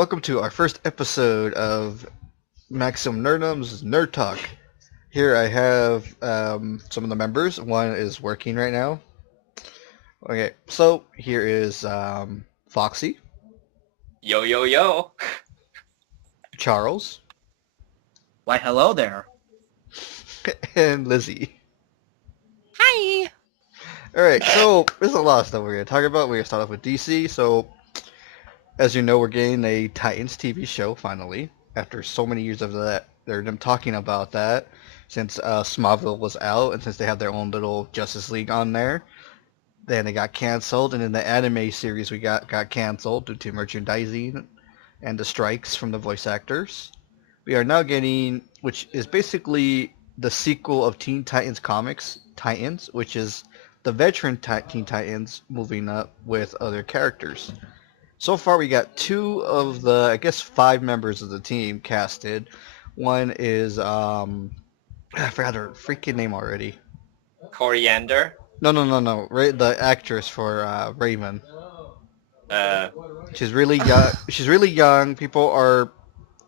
Welcome to our first episode of Maximum Nerdom's Nerd Talk. Here I have some of the members. One is working right now. Okay, so here is Foxy, Yo, yo, yo. Charles, Why, hello there. and Lizzy. Hi. Alright, so there's a lot of stuff we're going to talk about. We're going to start off with DC. So, as you know, we're getting a Titans TV show, finally. After so many years of that, they're them talking about that. Since Smallville was out, and since they have their own little Justice League on there. Then it got canceled, and then the anime series we got canceled due to merchandising and the strikes from the voice actors. We are now getting, which is basically the sequel of Teen Titans comics, Titans, which is the veteran Teen Titans moving up with other characters. So far, we got two of the, I guess, 5 members of the team casted. One is, I forgot her freaking name already. Coriander. No. The actress for Raven. She's really young. She's really young. People are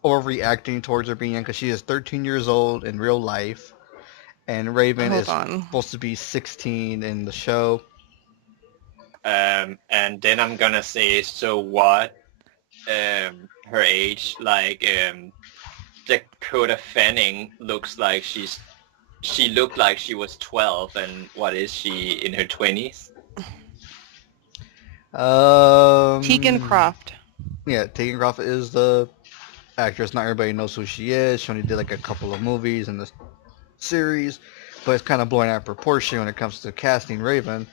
overreacting towards her being young because she is 13 years old in real life, and Raven is supposed to be 16 in the show. And then I'm gonna say, so what? Her age, like, Dakota Fanning looks like she looked like she was 12, and what is she, in her 20s? Tegan Croft. Yeah, Tegan Croft is the actress. Not everybody knows who she is. She only did like a couple of movies in the series, but it's kind of blowing out of proportion when it comes to casting Raven.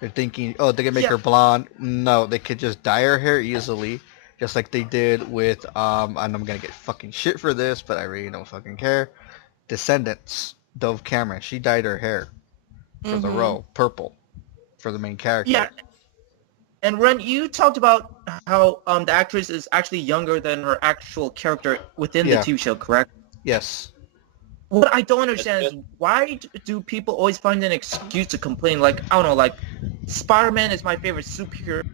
They're thinking, oh, they can make her blonde. No, they could just dye her hair easily, just like they did with, and I'm gonna get fucking shit for this, but I really don't fucking care. Descendants, Dove Cameron, she dyed her hair for the role, purple, for the main character. Yeah. And Ren, you talked about how the actress is actually younger than her actual character within the TV show, correct? Yes. What I don't understand is why do people always find an excuse to complain? Like, I don't know, like, Spider-Man is my favorite superhero,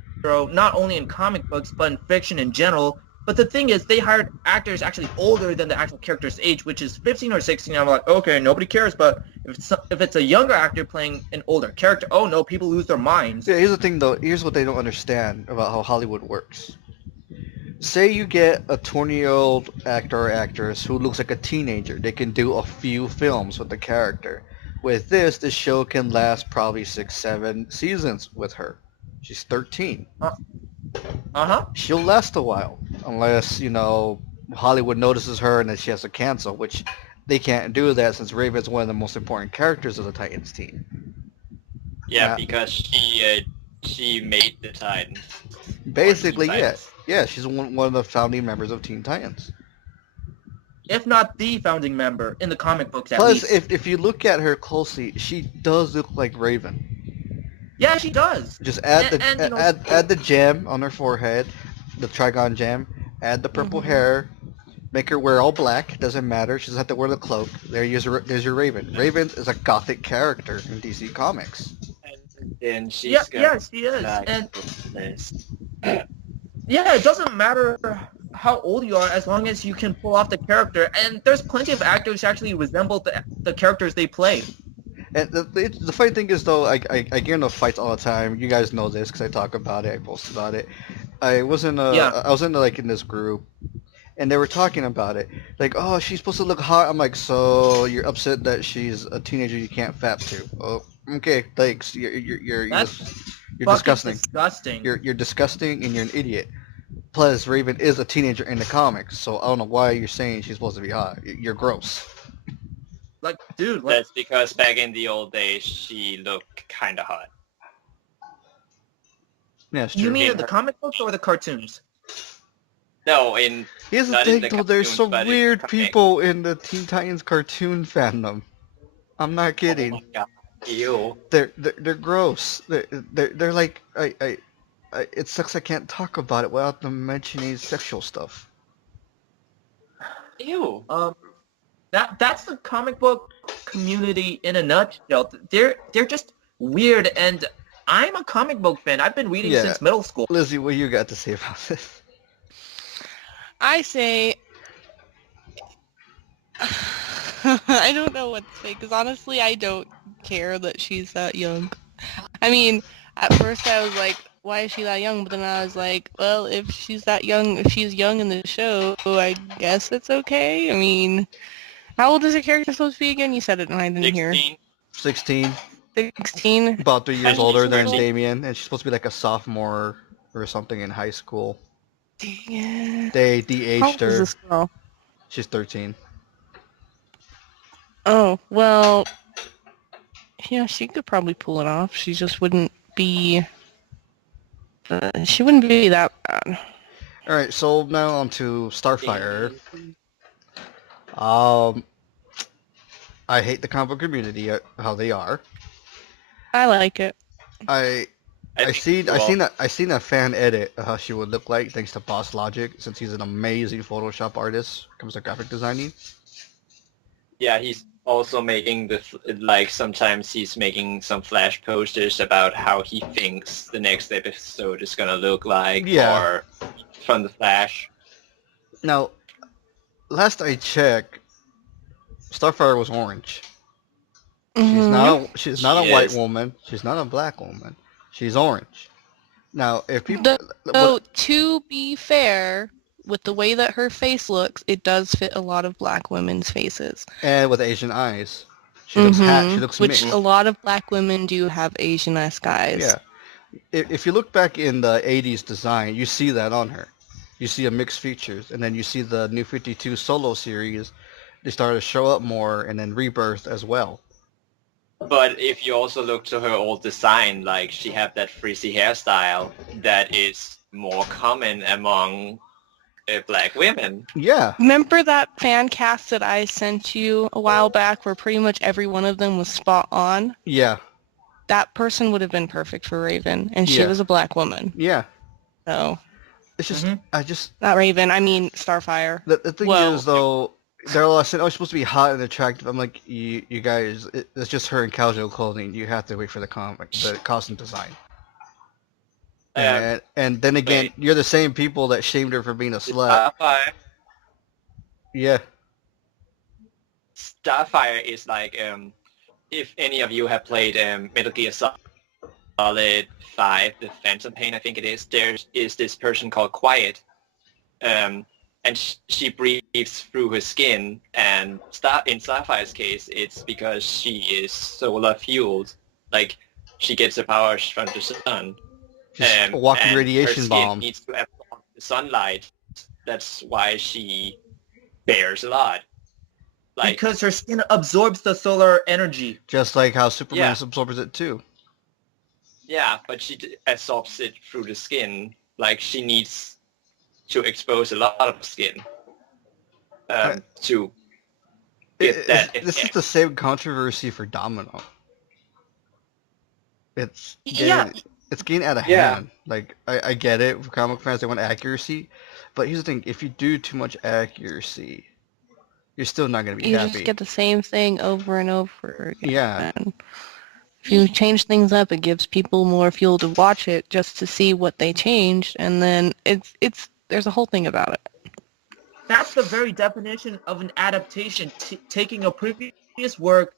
not only in comic books, but in fiction in general. But the thing is, they hired actors actually older than the actual character's age, which is 15 or 16. I'm like, okay, nobody cares. But if it's a younger actor playing an older character, oh no, people lose their minds. Yeah, here's the thing, though. Here's what they don't understand about how Hollywood works. Say you get a 20-year-old actor or actress who looks like a teenager. They can do a few films with the character. With this show can last probably 6-7 seasons with her. She's 13. She'll last a while, unless, Hollywood notices her and then she has to cancel, which they can't do that since Raven's one of the most important characters of the Titans team. Yeah, because she made the Titans. Basically, yeah, she's one of the founding members of Teen Titans. If not the founding member in the comic books, at least. Plus, if you look at her closely, she does look like Raven. Yeah, she does. Just add the gem on her forehead, the Trigon gem. Add the purple hair. Make her wear all black. Doesn't matter. She doesn't have to wear the cloak. There's your Raven. Raven is a gothic character in DC Comics. And she's she is. And yeah, it doesn't matter how old you are as long as you can pull off the character. And there's plenty of actors who actually resemble the characters they play. And the funny thing is, though, I get into fights all the time. You guys know this because I talk about it. I post about it. I was in in this group, and they were talking about it. Like, oh, she's supposed to look hot. I'm like, so you're upset that she's a teenager you can't fap to? Oh, okay, thanks. You're disgusting. You're disgusting, and you're an idiot. Plus, Raven is a teenager in the comics, so I don't know why you're saying she's supposed to be hot. You're gross. Like, dude, that's because back in the old days, she looked kind of hot. Yeah, it's true. You mean in the comic books or the cartoons? No, here's the thing, though. There's some weird people in the Teen Titans cartoon fandom. I'm not kidding. Oh my god, ew. They're gross. They're like it sucks I can't talk about it without them mentioning sexual stuff. Ew. That's the comic book community in a nutshell. They're just weird, and I'm a comic book fan. I've been reading since middle school. Lizzy, what you got to say about this? I say... I don't know what to say, because honestly, I don't care that she's that young. I mean, at first I was like, why is she that young? But then I was like, well, if she's that young, if she's young in the show, I guess it's okay. I mean, how old is her character supposed to be again? You said it and I didn't hear. 16. 16. 16? About 3 years And older she's than 13. Damien, and she's supposed to be like a sophomore or something in high school. Yeah. They How de-aged old is her. this girl? She's 13. Oh, well, yeah, she could probably pull it off. She just wouldn't be... she wouldn't be that bad. Alright, so now on to Starfire. I hate the comic book community, how they are. I like it. I I think you all- I seen a fan edit of how she would look like thanks to Boss Logic, since he's an amazing Photoshop artist when it comes to graphic designing. Yeah, he's also making sometimes he's making some flash posters about how he thinks the next episode is gonna look like, Yeah. or from the Flash. Now, last I checked, Starfire was orange. Mhm. She's not She a white is. woman. She's not a black woman. She's orange. Now, if people So, to be fair, with the way that her face looks, it does fit a lot of black women's faces. and with Asian eyes, she looks Which mixed. a lot of black women do have Asian-esque eyes. Yeah. If you look back in the 80s design, you see that on her. You see a mixed features, and then you see the New 52 solo series. They started to show up more, and then Rebirth as well. But if you also look to her old design, like she had that frizzy hairstyle that is more common among black women. Yeah. Remember that fan cast that I sent you a while back where pretty much every one of them was spot on? Yeah. That person would have been perfect for Raven, and she Yeah. was a black woman. Yeah. So, It's just, not Raven, I mean Starfire. The thing Well, is, though, they're all saying, oh, she's supposed to be hot and attractive. I'm like, you guys, it's just her in casual clothing. You have to wait for the costume design. And then again, wait. you're the same people that shamed her for being a slut. Yeah. Starfire is like, if any of you have played Metal Gear Solid 5, the Phantom Pain, I think it is, there is this person called Quiet, and she breathes through her skin, and in Starfire's case, it's because she is solar fueled, like she gets her power from the sun. She's a walking and radiation her skin bomb. needs to absorb the sunlight. That's why she bears a lot. Like, because her skin absorbs the solar energy. Just like how Superman Yeah. absorbs it too. yeah, but she absorbs it through the skin. Like, she needs to expose a lot of skin to get that This is effect. the same controversy for Domino. It's Yeah. it's getting out of Yeah. hand. Like, I get it, for comic fans, they want accuracy. But here's the thing, if you do too much accuracy, you're still not going to be you happy. just get the same thing over and over again. Yeah. If you change things up, it gives people more fuel to watch it just to see what they changed, and then there's a whole thing about it. That's the very definition of an adaptation, taking a previous work,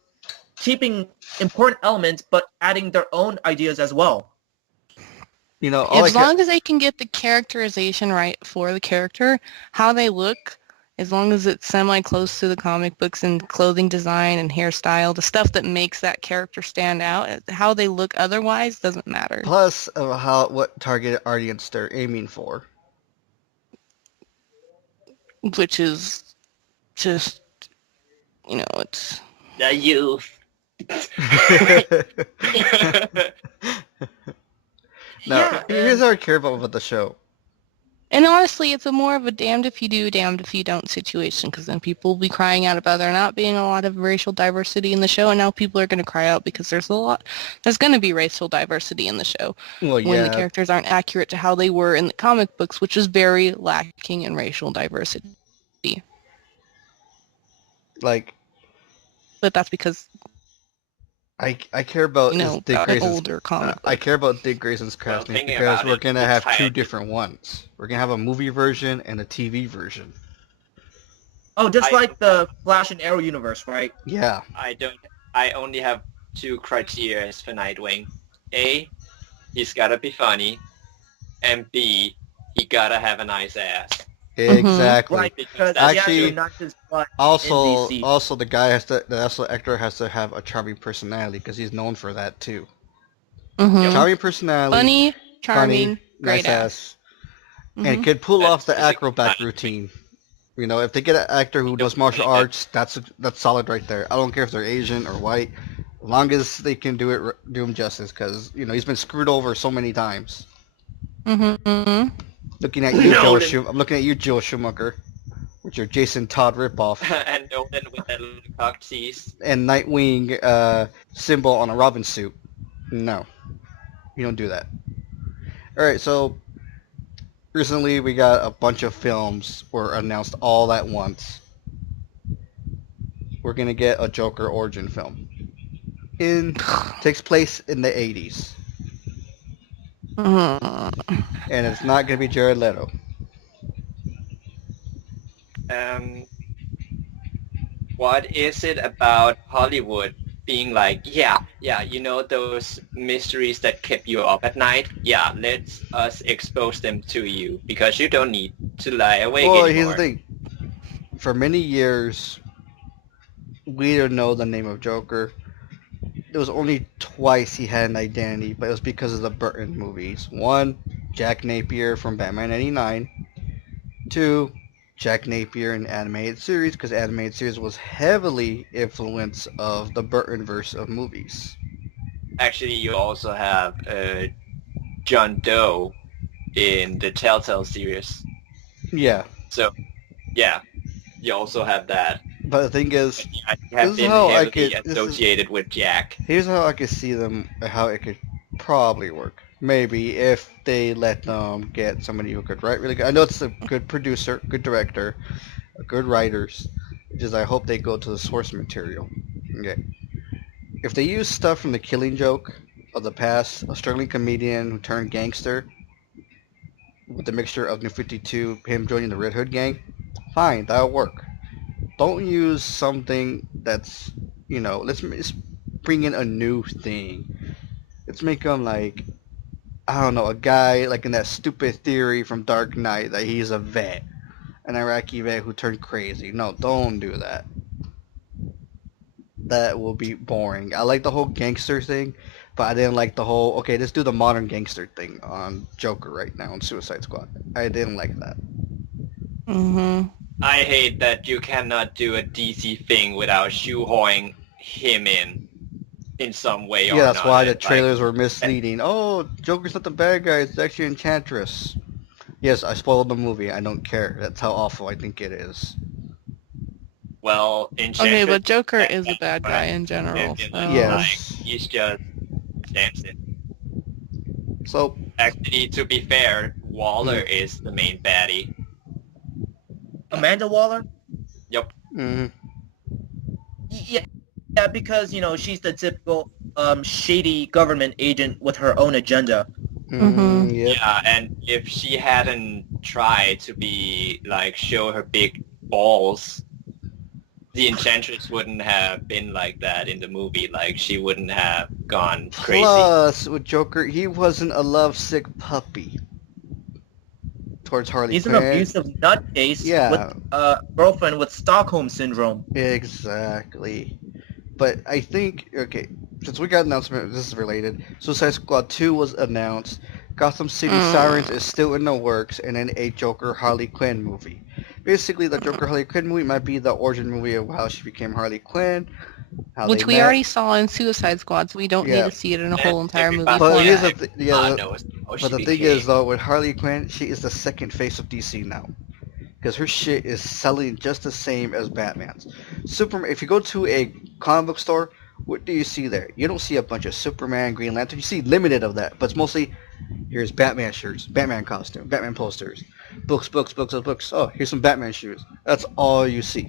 keeping important elements, but adding their own ideas as well. You know, As long as they can get the characterization right for the character, how they look, as long as it's semi-close to the comic books and clothing design and hairstyle, the stuff that makes that character stand out, how they look otherwise doesn't matter. plus what target audience they're aiming for. Which is just, it's... The youth. Now, Yeah, here's what I care about the show. And honestly, it's more of a damned if you do, damned if you don't situation, because then people will be crying out about there not being a lot of racial diversity in the show, and now people are going to cry out because there's going to be racial diversity in the show. Well, yeah. When the characters aren't accurate to how they were in the comic books, which is very lacking in racial diversity. Like, But that's because I care about You know, Dick an Grayson's. older comic I book. care about Dick Grayson's Well, casting thinking because about we're it, gonna it's have two tied. different ones. We're gonna have a movie version and a TV version. Oh, just I like the Flash and Arrow universe, right? Yeah. I don't. I only have two criteria for Nightwing. A, he's gotta be funny, and B, he gotta have a nice ass. Exactly. Right, Because because that's he actually Actually, good. not just butt in Also, DC. also the guy has to, the also actor has to have a charming personality because he's known for that too. Charming personality, Funny, funny, charming, nice great ass. ass, and can pull That's off the basically acrobat Nightwing. routine. You know, if they get an actor who does martial arts, that's solid right there. I don't care if they're Asian or white, as long as they can do him justice. Because he's been screwed over so many times. Looking at you, Joe. Nolan. I'm looking at you, Joe Schumacher, with your Jason Todd ripoff And Nolan with that little cock tease. and Nightwing symbol on a Robin suit. No, you don't do that. All right, so recently we got a bunch of films were announced all at once. We're gonna get a Joker origin film. Takes place in the 80s, and it's not gonna be Jared Leto. Um, what is it about Hollywood being like, yeah, you know those mysteries that kept you up at night? Yeah, let's us expose them to you because you don't need to lie awake Well, anymore. here's the thing. For many years, we didn't know the name of Joker. It was only twice he had an identity, but it was because of the Burton movies. One, Jack Napier from Batman '89. Two, Jack Napier in animated series, because animated series was heavily influenced of the Burton verse of movies. Actually, you also have John Doe in the Telltale series. Yeah, So, yeah, you also have that. but the thing is, I this have is been how I heavily could. associated with Jack. Here's how I could see them. How it could probably work. Maybe if they let them get somebody who could write really good. I know it's a good producer, good director, good writers. Just I hope they go to the source material. Okay. If they use stuff from the Killing Joke of the past, a struggling comedian who turned gangster with a mixture of New 52, him joining the Red Hood gang, fine, that'll work. Don't use something that's, let's bring in a new thing. Let's make him like, I don't know, a guy like in that stupid theory from Dark Knight that he's a vet, an Iraqi vet who turned crazy. No, don't do that. That will be boring. I like the whole gangster thing, but I didn't like the whole, okay, let's do the modern gangster thing on Joker right now on Suicide Squad. I didn't like that. I hate that you cannot do a DC thing without shoehorning him in some way or Yeah, that's why the another. trailers were misleading. Oh, Joker's not the bad guy, it's actually Enchantress. Yes, I spoiled the movie. I don't care. That's how awful I think it is. Well, Okay, but Joker is a bad guy in general. So. Yes. He's just dancing. So, actually, to be fair, Waller is the main baddie. Amanda Waller? Yep. Yeah, because she's the typical shady government agent with her own agenda. Yep. Yeah, and if she hadn't tried to show her big balls, the Enchantress wouldn't have been like that in the movie. Like, she wouldn't have gone crazy. Plus, with Joker, he wasn't a lovesick puppy towards Harley He's Quinn. an abusive nutcase with a girlfriend with Stockholm Syndrome. Exactly. But I think, okay, since we got an announcement, this is related. Suicide Squad 2 was announced. Gotham City Sirens is still in the works, and then a Joker Harley Quinn movie. Basically, the Joker Harley Quinn movie might be the origin movie of how she became Harley Quinn. Which we already saw in Suicide Squad, so we don't need to see it in a whole entire movie. But the thing is, though, with Harley Quinn, she is the second face of DC now. Because her shit is selling just the same as Batman's. Superman. If you go to a comic book store, what do you see there? You don't see a bunch of Superman, Green Lantern. You see limited of that, but it's mostly here's Batman shirts, Batman costume, Batman posters, books. Oh, here's some Batman shoes. That's all you see.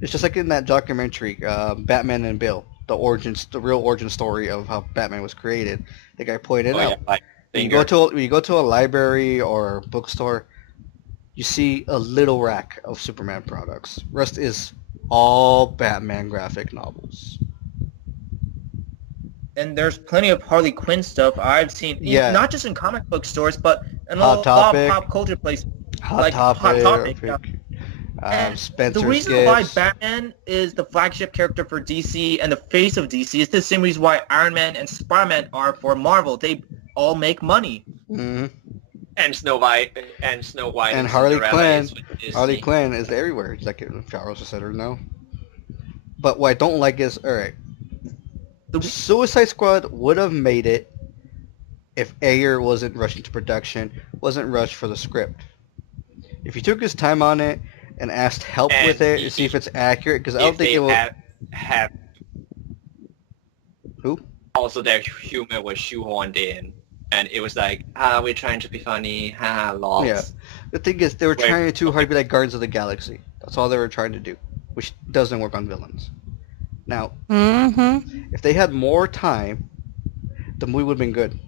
It's just like in that documentary, Batman and Bill. the real origin story of how Batman was created. The guy pointed Oh out. yeah, like When you finger. go to a library or a bookstore, you see a little rack of Superman products. Rest is all Batman graphic novels. And there's plenty of Harley Quinn stuff I've seen, Yeah, not just in comic book stores, but in a Hot lot of Topic, pop culture places, Hot like Hot Topic. Yeah. Topic, And the Spencer's reason why Gifts. Batman is the flagship character for DC and the face of DC is the same reason why Iron Man and Spider-Man are for Marvel. They all make money. hmm And Snow White And and Harley Cinderella Quinn. is with Harley Disney. Quinn is everywhere, like Charles said or no. But what I don't like is, alright, The, Suicide Squad would have made it if Ayer wasn't rushed into production, wasn't rushed for the script. If he took his time on it and asked help And with it to see if it's accurate, because I don't If think they it will. have Who? also their humor was shoehorned in, and it was like, we're trying to be funny, lols. Yeah. The thing is, they were Wait. trying too hard to be like Guardians of the Galaxy. That's all they were trying to do, which doesn't work on villains. Now, Mm-hmm. if they had more time, the movie would have been good.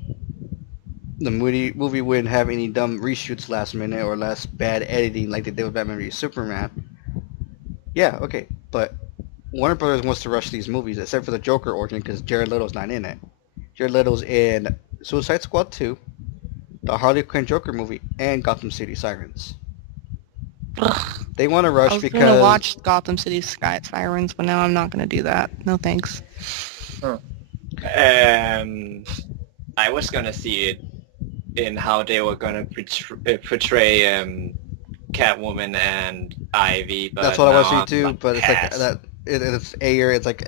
The movie wouldn't have any dumb reshoots last minute or last bad editing like they did with Batman v Superman. Yeah, okay, but Warner Brothers wants to rush these movies, except for the Joker origin, because Jared Leto's not in it. Jared Leto's in Suicide Squad 2, the Harley Quinn Joker movie, and Gotham City Sirens. Ugh. They want to I rush was because gonna watch Gotham City Sirens, but now I'm not gonna do that. No thanks. I was gonna see it in how they were gonna portray Catwoman and Ivy, but that's what I want to now see too. I'm But it's like past. that. It's Ayer. It's like,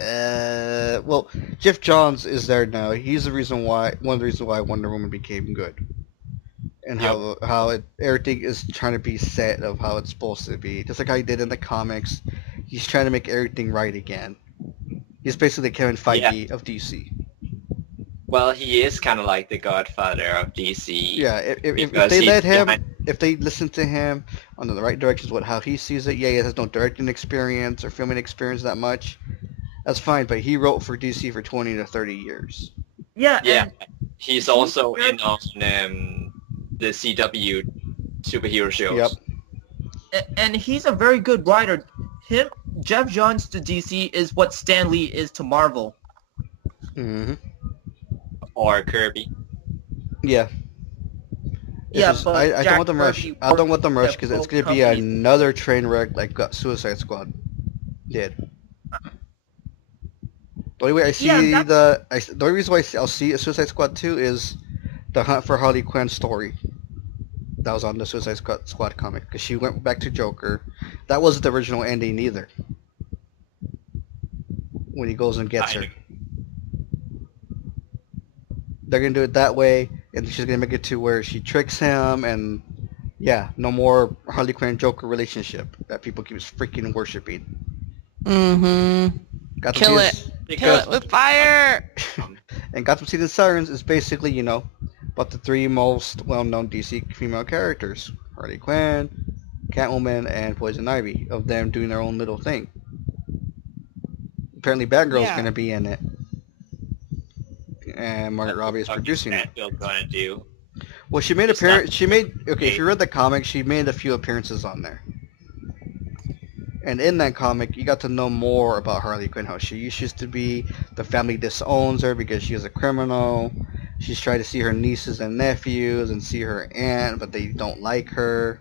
well, Jeff Johns is there now. He's the reason why. One of the reasons why Wonder Woman became good, and Yep. how everything is trying to be set of how it's supposed to be. Just like how he did in the comics, he's trying to make everything right again. He's basically Kevin Feige of DC. Well, he is kind of like the godfather of DC. Yeah, if Because they he's let him, behind- if they listen to him on the right directions, what how he sees it, yeah, he has no directing experience or filming experience that much. That's fine, but he wrote for DC for 20 to 30 years. yeah, Yeah, and he's also in on the CW superhero shows. Yep. and he's a very good writer. Jeff Johns to DC is what Stan Lee is to Marvel. hmm Or Kirby. Yeah. It's Yeah, just- but I don't Jack want them rush. Kirby I don't want them rush worked because it's at gonna both be companies. another train wreck like Suicide Squad did. The only way I see Yeah, the only reason why I'll see a Suicide Squad 2 is the Hunt for Harley Quinn story that was on the Suicide Squad comic because she went back to Joker. That wasn't the original ending either. When he goes and gets I her, know. they're gonna do it that way, and she's gonna make it to where she tricks him, and yeah, no more Harley Quinn Joker relationship that people keep freaking worshiping. Mm-hmm. Gotham Kill City- it. Kill Because it with fire! And Gotham City Sirens is basically, about the three most well-known DC female characters: Harley Quinn, Catwoman, and Poison Ivy. Of them doing their own little thing. Apparently, Batgirl's Yeah. gonna be in it, and Margaret Robbie is what producing it. Still gonna do. Well, she made It's appearance. not- She made okay. If you read the comic, she made a few appearances on there. And in that comic, you got to know more about Harley Quinn, how she used to be. The family disowns her because she is a criminal. She's tried to see her nieces and nephews and see her aunt, but they don't like her.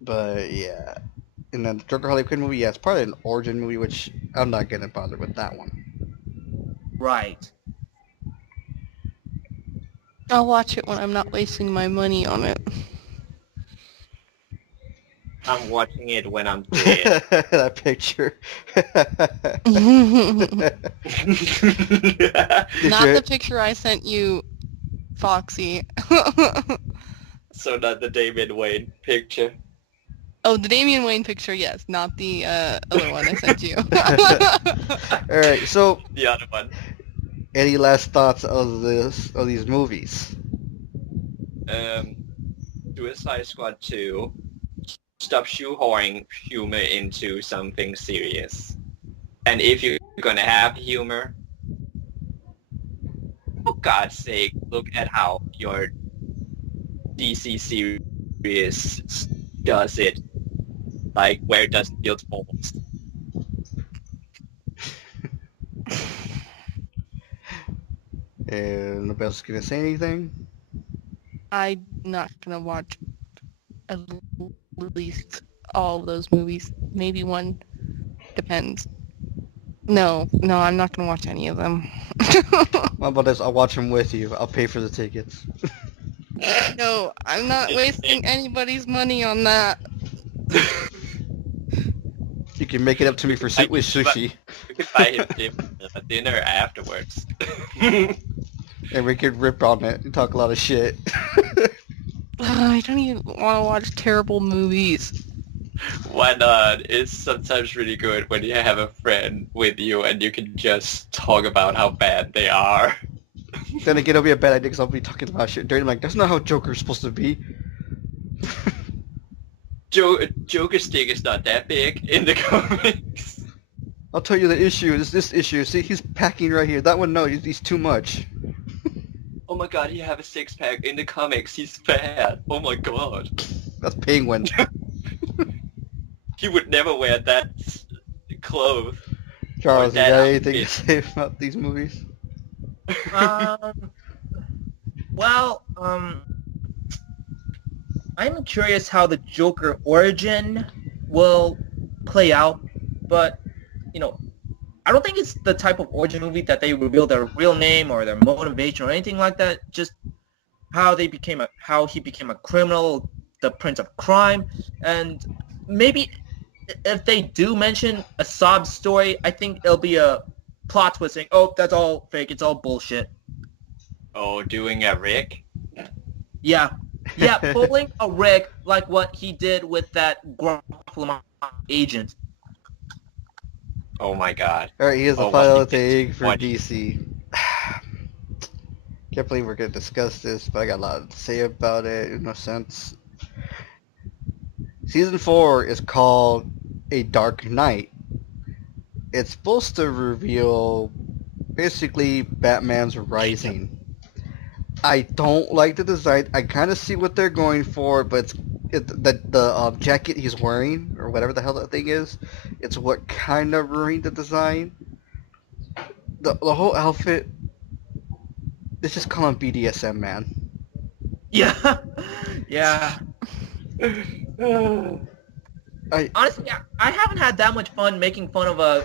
But yeah. And then the Joker Harley Quinn movie, yeah, it's probably an origin movie, which I'm not gonna bother with that one. Right. I'll watch it when I'm not wasting my money on it. I'm watching it when I'm dead. That picture. Not the picture I sent you, Foxy. So not the David Wayne picture. Oh, the Damian Wayne picture, yes. Not the other one I sent you. Alright, so The other one. any last thoughts of these movies? Suicide Squad 2. Stop shoehorning humor into something serious. And if you're gonna have humor, for God's sake, look at how your DC series does it. Like, where does it build balls? And nobody else gonna say anything? I'm not gonna watch at least all of those movies. Maybe one. Depends. No, I'm not gonna watch any of them. How about this? I'll watch them with you. I'll pay for the tickets. No, I'm not wasting anybody's money on that. You can make it up to me for soup with sushi. We could buy him dinner afterwards. And we could rip on it and talk a lot of shit. I don't even want to watch terrible movies. Why not? It's sometimes really good when you have a friend with you and you can just talk about how bad they are. Then again, it'll be a bad idea because I'll be talking about shit dirty. Like, that's not how Joker's supposed to be. Joker's dick is not that big in the comics. I'll tell you the issue is this issue. See, he's packing right here. That one, no, he's too much. Oh my god, he have a six-pack in the comics. He's fat. Oh my god. That's Penguin. He would never wear that clothes. Charles, you got that anything to outfit. say about these movies? Well, I'm curious how the Joker origin will play out, but, you know, I don't think it's the type of origin movie that they reveal their real name or their motivation or anything like that. Just how he became a criminal, the prince of crime, and maybe if they do mention a sob story, I think it'll be a plot twist saying, "Oh, that's all fake. It's all bullshit." Oh, doing a Rick? Yeah, pulling a Rick like what he did with that Gruffalo agent. Oh my god. Alright, here's the Oh, final what thing for what- DC. Can't believe we're gonna discuss this, but I got a lot to say about it in a sense. Season 4 is called A Dark Knight. It's supposed to reveal basically Batman's rising. I don't like the design. I kind of see what they're going for, but the jacket he's wearing, or whatever the hell that thing is, it's what kind of ruined the design. The whole outfit, it's just calling BDSM, man. Yeah, yeah. Honestly, I haven't had that much fun making fun of a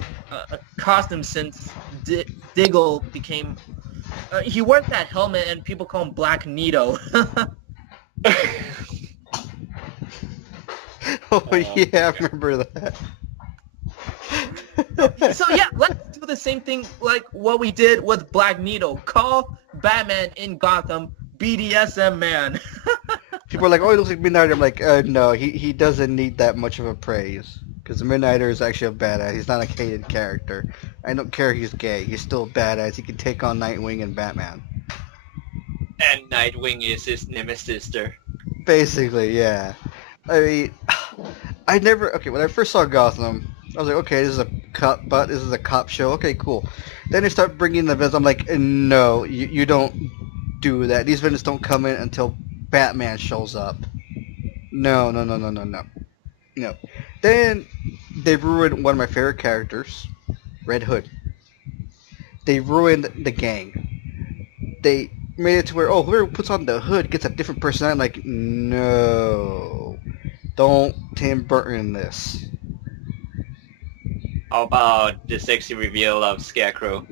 costume since Diggle became... he wears that helmet and people call him Black Nito. Oh yeah, I remember that. So yeah, let's do the same thing like what we did with Black Nito. Call Batman in Gotham BDSM man. People are like, oh, he looks like Midnighter. I'm like, no, he doesn't need that much of a praise. Because the Midnighter is actually a badass. He's not a hated character. I don't care if he's gay. He's still a badass. He can take on Nightwing and Batman. And Nightwing is his nemesis sister. Basically, yeah. I mean, okay, when I first saw Gotham, I was like, okay, this is a cop show. Okay, cool. Then they start bringing the villains. I'm like, no, you don't do that. These villains don't come in until Batman shows up. No. Then they ruined one of my favorite characters, Red Hood. They ruined the gang. They made it to where, oh, whoever puts on the hood gets a different personality. I'm like, no. Don't Tim Burton this. How about the sexy reveal of Scarecrow?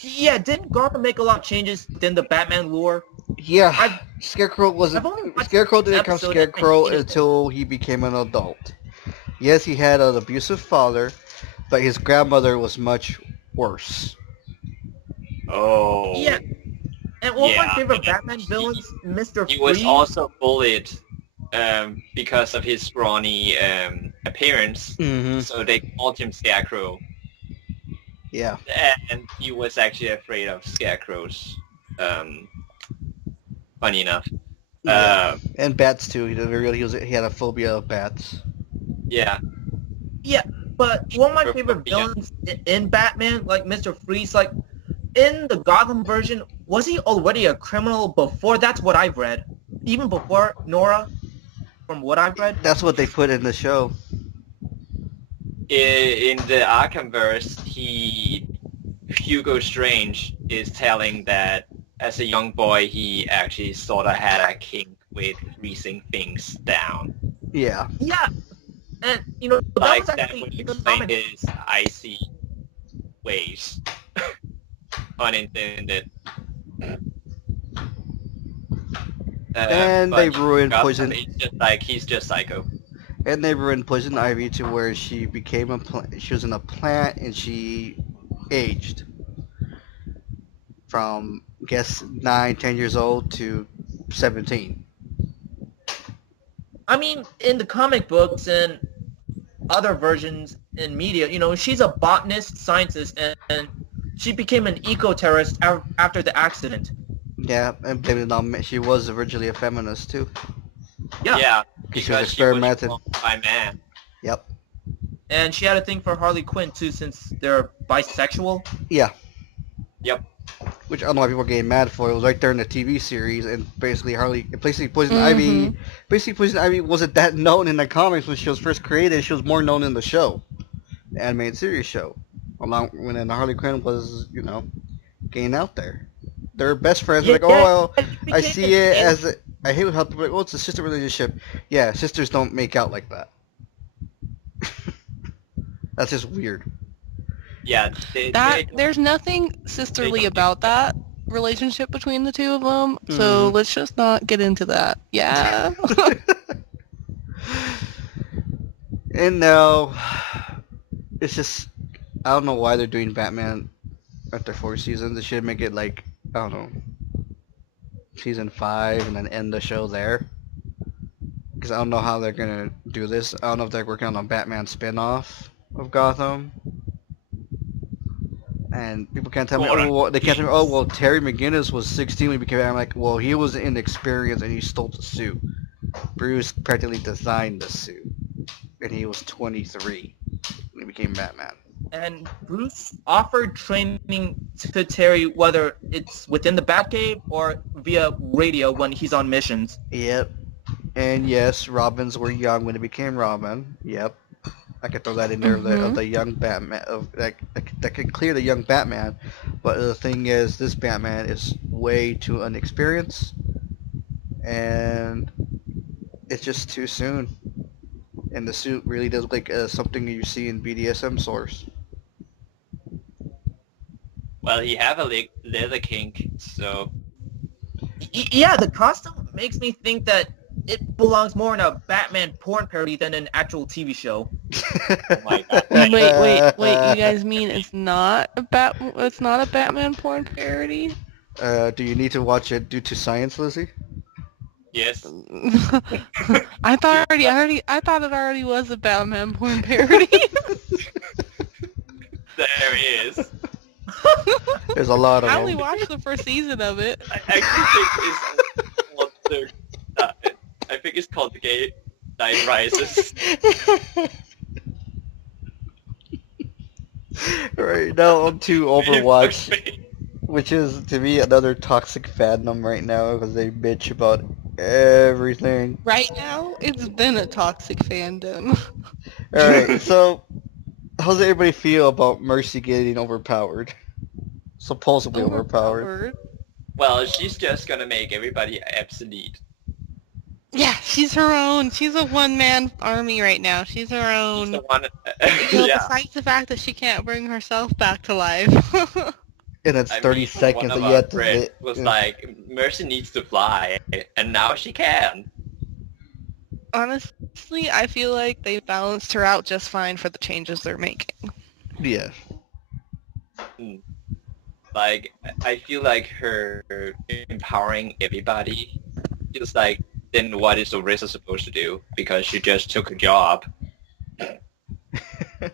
Yeah, didn't Gotham make a lot of changes within the Batman lore? Yeah, Scarecrow wasn't. I've only watched Scarecrow didn't an become episode Scarecrow and I hated it. until he became an adult. Yes, he had an abusive father, but his grandmother was much worse. Oh. Yeah. And one of my Yeah, favorite and Batman villains, Mr. He was Freeze. also bullied because of his scrawny appearance. Mm-hmm. So they called him Scarecrow. Yeah. And he was actually afraid of scarecrows. Funny enough. Yeah. And bats too. He had a phobia of bats. Yeah. Yeah, But one of my For favorite Sophia. villains in Batman, like Mr. Freeze, like in the Gotham version, was he already a criminal before? That's what I've read. Even before Nora, from what I've read. That's what they put in the show. In the Arkhamverse, Hugo Strange is telling that as a young boy, he actually sort of had a kink with freezing things down. Yeah. Yeah, and that Like was that actually would in the explain comic. his icy ways. Unintended. And But they ruined Gotham Poison. is just like he's just psycho. And they ruined Poison Ivy to where she became she was in a plant and she aged from guess 9, 10 years old to 17. I mean, in the comic books and other versions in media, she's a botanist, scientist, and she became an eco-terrorist after the accident. Yeah, and blame it on she was originally a feminist too. Yeah. Because she was Because she was experimenting. cloned by man. Yep. And she had a thing for Harley Quinn too, since they're bisexual. Yeah. Yep. Which I don't know why people are getting mad for. It was right there in the TV series, and basically Poison Ivy wasn't that known in the comics when she was first created. She was more known in the show, the animated series show. Along when Harley Quinn was, getting out there. They're best friends. Like, oh well, I see it as I hate how people are like, oh, it's a sister relationship. Yeah, sisters don't make out like that. That's just weird. Yeah. There's nothing sisterly about that relationship between the two of them, so let's just not get into that. Yeah. And now, it's just, I don't know why they're doing Batman after 4 seasons. They should make it like, I don't know, season 5 and then end the show there. Because I don't know how they're going to do this. I don't know if they're working on a Batman spin-off of Gotham. And people can't tell me, Terry McGinnis was 16 when he became Batman. I'm like, well, he was inexperienced and he stole the suit. Bruce practically designed the suit. And he was 23 when he became Batman. And Bruce offered training to Terry, whether it's within the Batcave or via radio when he's on missions. Yep. And yes, Robins were young when he became Robin. Yep. I could throw that in there of the young Batman. That could clear the young Batman. But the thing is, this Batman is way too inexperienced. And it's just too soon. And the suit really does look like something you see in Bdsm source. Well, he have a leather kink, so... Yeah, the costume makes me think that it belongs more in a Batman porn parody than an actual TV show. Oh my god. Wait, you guys mean it's not a Batman porn parody? Do you need to watch it due to science, Lizzy? Yes. I thought it already was a Batman porn parody. There he is. There's a lot of I them. only watched the first season of it. I actually think it's called I think it's called The Gay Knight Rises. Right, now on to Overwatch, which is, to me, another toxic fandom right now because they bitch about everything. Right now, it's been a toxic fandom. Alright, so, how does everybody feel about Mercy getting overpowered? Supposedly overpowered. Well, she's just gonna make everybody obsolete. Yeah, she's her own. She's a one-man army right now. She's her own. She's the one, Yeah. Besides the fact that she can't bring herself back to life. And it's 30 seconds one that of you our have to friends hit. was like, Mercy needs to fly, and now she can. Honestly, I feel like they balanced her out just fine for the changes they're making. Yeah. Like, I feel like her empowering everybody feels like then what is Orisa supposed to do? Because she just took a job.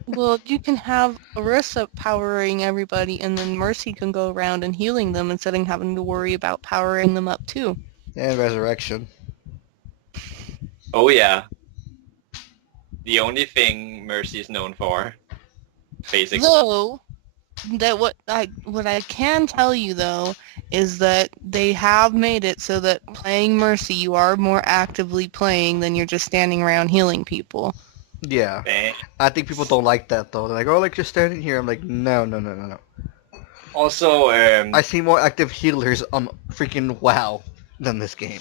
Well, you can have Orisa powering everybody, and then Mercy can go around and healing them instead of having to worry about powering them up too. And Resurrection. Oh yeah. the only thing Mercy is known for, basically. Though, that what I can tell you though is that they have made it so that playing Mercy you are more actively playing than you're just standing around healing people. Yeah. And I think people don't like that though. They're like, oh, like you're standing here. I'm like, no, no, no, no, no. also, I see more active healers on freaking WoW than this game.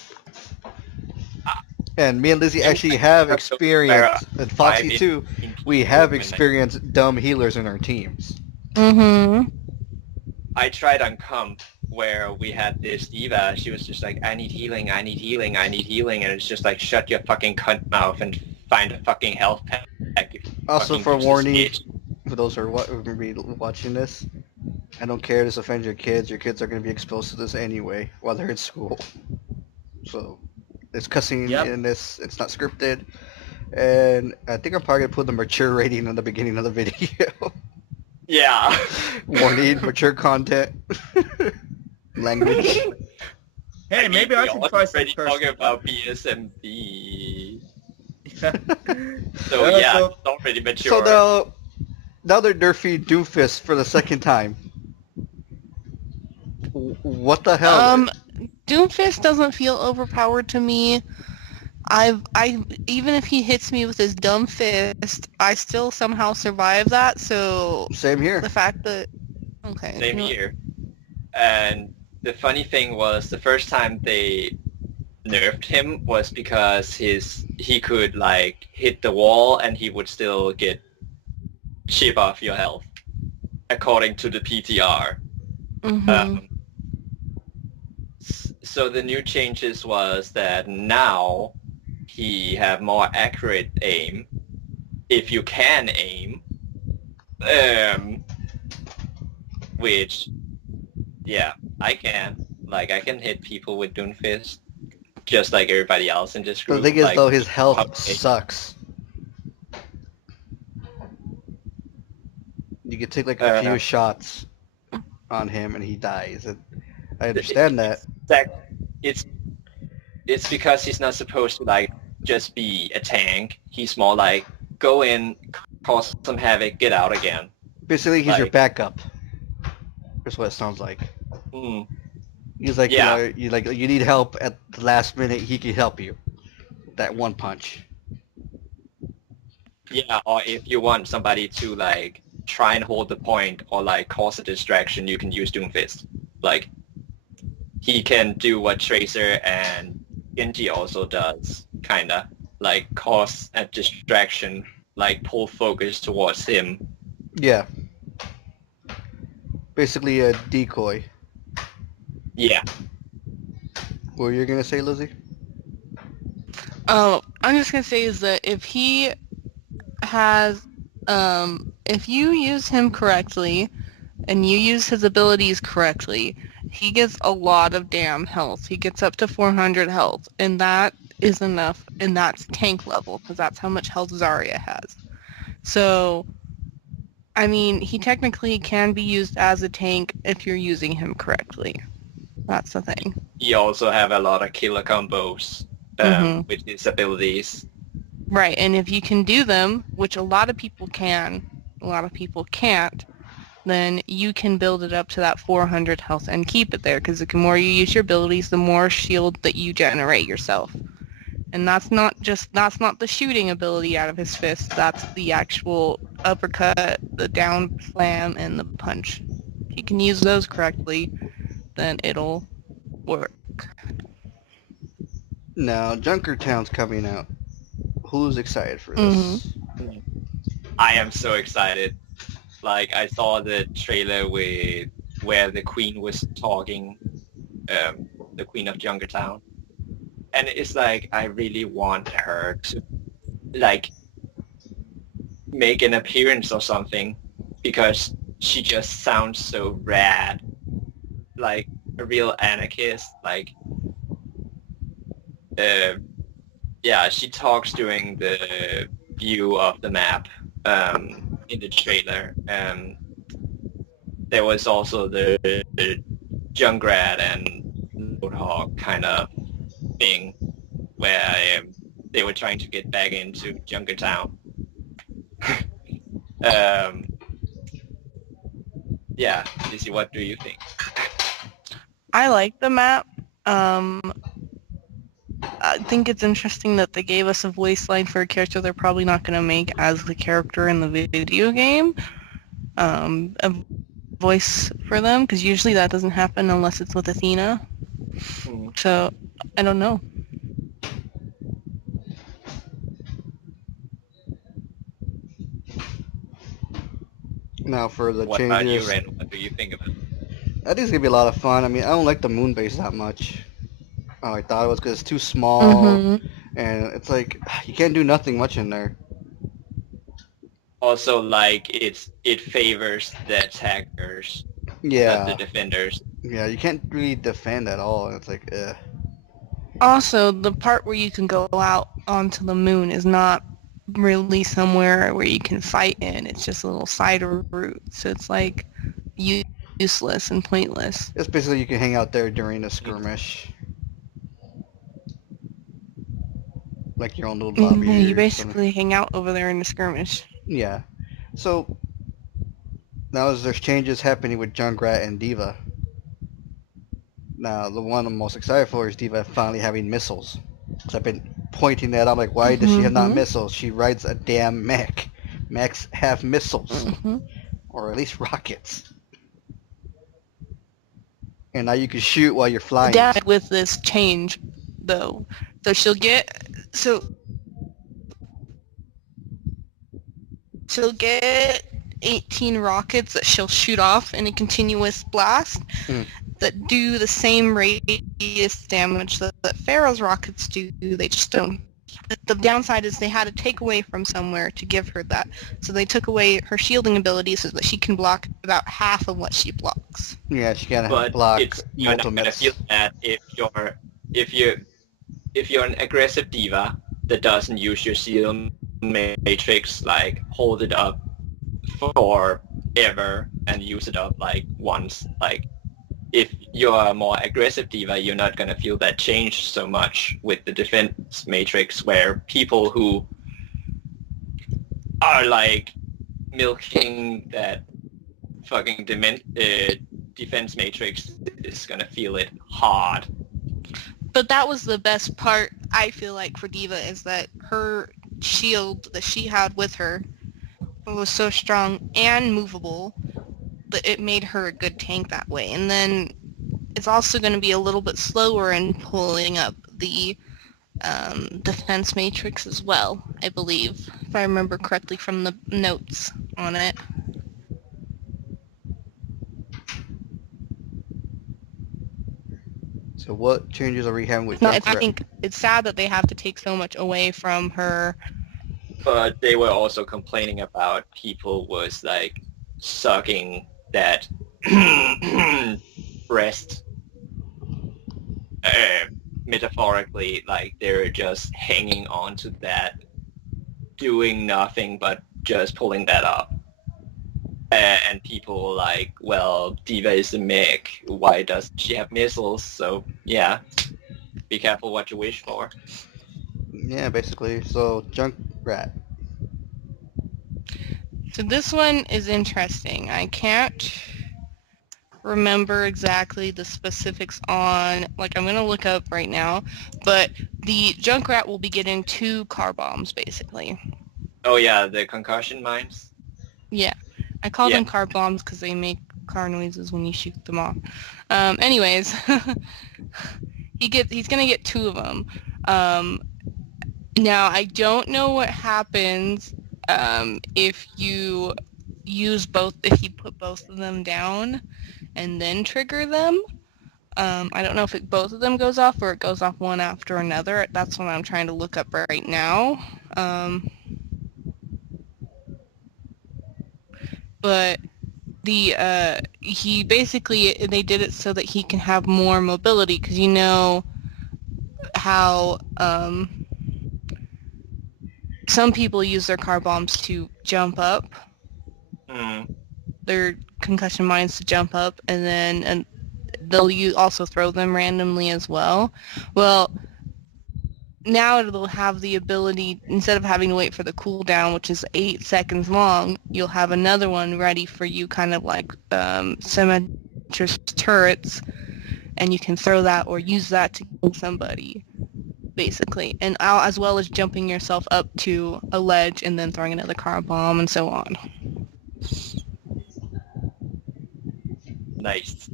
And me and Lizzy actually have experience, and Foxy too, we have experienced dumb healers in our teams. Mm-hmm. I tried on comp where we had this diva. She was just like, I need healing, I need healing, I need healing, and it's just like, shut your fucking cunt mouth and find a fucking health pack. Also, Fucking for useless warning, bitch. for those who are going to be watching this, I don't care this offends your kids. Your kids are going to be exposed to this anyway while they're in school. So, it's cussing Yep. in this. It's not scripted. And I think I'm probably going to put the mature rating in the beginning of the video. Yeah. Warning, mature content. Language. Hey, maybe I should try some already curse. talking about BSMD. So Yeah, yeah, so- it's already mature. So now they're nerfing Doomfist for the second time. What the hell? Doomfist doesn't feel overpowered to me. I even if he hits me with his dumb fist, I still somehow survive that. So Same here. the fact that okay, Same you know- here. And the funny thing was, the first time they nerfed him was because he could like hit the wall and he would still get chip off your health, according to the PTR. Mhm. So the new changes was that now he have more accurate aim, if you can aim, which, yeah, I can. Like, I can hit people with Doomfist, just like everybody else in this group. The thing is, like, though, his health okay. sucks. You could take like a few shots on him and he dies. And I understand that. It's because he's not supposed to like just be a tank. He's more like go in, cause some havoc, get out again. Basically, he's your like- backup. That's what it sounds like. Mm. He's like, Yeah. you need help at the last minute. He can help you. That one punch. Yeah, or if you want somebody to like try and hold the point or like cause a distraction, you can use Doomfist. Like he can do what Tracer and Genji also does, kinda like cause a distraction, like pull focus towards him. Yeah. Basically a decoy. Yeah. What were you gonna say, Lizzie? I'm just gonna say is that if he has, if you use him correctly, and you use his abilities correctly, he gets a lot of damn health. He gets up to 400 health, and that is enough, and that's tank level, because that's how much health Zarya has. So, I mean, he technically can be used as a tank if you're using him correctly. That's the thing. He also have a lot of killer combos with his abilities. Right, and if you can do them, which a lot of people can, a lot of people can't, then you can build it up to that 400 health and keep it there, because the more you use your abilities, the more shield that you generate yourself. And that's not the shooting ability out of his fist, that's the actual uppercut, the down slam, and the punch. If you can use those correctly, then it'll work. Now, Junkertown's coming out. Who's excited for this? I am so excited. Like I saw the trailer with where the queen was talking, the queen of Junkertown, and it's like I really want her to like make an appearance or something because she just sounds so rad, like a real anarchist. Like, yeah, she talks during the view of the map in the trailer. There was also the Junkrat and Roadhog kind of thing where they were trying to get back into Junkertown. Um, yeah, Lizzy, what do you think? I like the map. I think it's interesting that they gave us a voice line for a character they're probably not going to make as the character in the video game. A voice for them, because usually that doesn't happen unless it's with Athena. So, I don't know. Now for the What about you, changes, Ren? What do you think about it? I think it's gonna be a lot of fun. I mean, I don't like the moon base that much. I thought it was because it's too small, Mm-hmm. and it's like you can't do nothing much in there. Also, like, it favors the attackers, not the Yeah, defenders. yeah, you can't really defend at all. And it's like, Also, the part where you can go out onto the moon is not really somewhere where you can fight in. It's just a little side route. So it's like useless and pointless. it's basically you can hang out there during a skirmish, like your own little lobby Yeah, you or something. basically hang out over there in the skirmish. Yeah. So now as there's changes happening with Junkrat and Diva. Now the one I'm most excited for is Diva finally having missiles. So I've been pointing that out. I'm like, why does she have not Mm-hmm. missiles? She rides a damn mech. Mechs have missiles, Mm-hmm. or at least rockets. And now you can shoot while you're flying. Down with this change, though. So she'll get 18 rockets that she'll shoot off in a continuous blast that do the same radius damage that Pharaoh's rockets do. They just don't. The downside is they had to take away from somewhere to give her that. So they took away her shielding ability so that she can block about half of what she blocks. Yeah, she gotta But block you're not gonna ultimates. feel that if you're an aggressive diva that doesn't use your shield matrix, like hold it up forever and use it up like once. Like if you're a more aggressive diva, you're not gonna feel that change so much with the defense matrix, where people who are like milking that fucking defense matrix is gonna feel it hard. But that was the best part, I feel like, for Diva, is that her shield that she had with her was so strong and movable that it made her a good tank that way. And then it's also going to be a little bit slower in pulling up the defense matrix as well, I believe, if I remember correctly from the notes on it. So what changes are we having with No, I Junkrat? think it's sad that they have to take so much away from her. But they were also complaining about people was like sucking that breast, metaphorically, like they're just hanging on to that, doing nothing but just pulling that up. And people were like, well, Diva is a mech, why doesn't she have missiles? So yeah, be careful what you wish for. Yeah, basically. So Junkrat. So this one is interesting. I can't remember exactly the specifics on, like, I'm going to look up right now, but the Junkrat will be getting 2 car bombs, basically. Oh yeah, the concussion mines? Yeah. I call them car bombs because they make car noises when you shoot them off. Anyways, he's going to get 2 of them. Now, I don't know what happens if you put both of them down and then trigger them. I don't know if both of them goes off or it goes off one after another. That's what I'm trying to look up right now. But he basically, they did it so that he can have more mobility, because you know how some people use their car bombs to jump up. Their concussion mines to jump up, and then they'll also throw them randomly as well. Well, now it'll have the ability, instead of having to wait for the cooldown, which is 8 seconds long, you'll have another one ready for you, kind of like symmetric turrets, and you can throw that or use that to kill somebody, basically. And as well as jumping yourself up to a ledge and then throwing another car bomb and so on. Nice.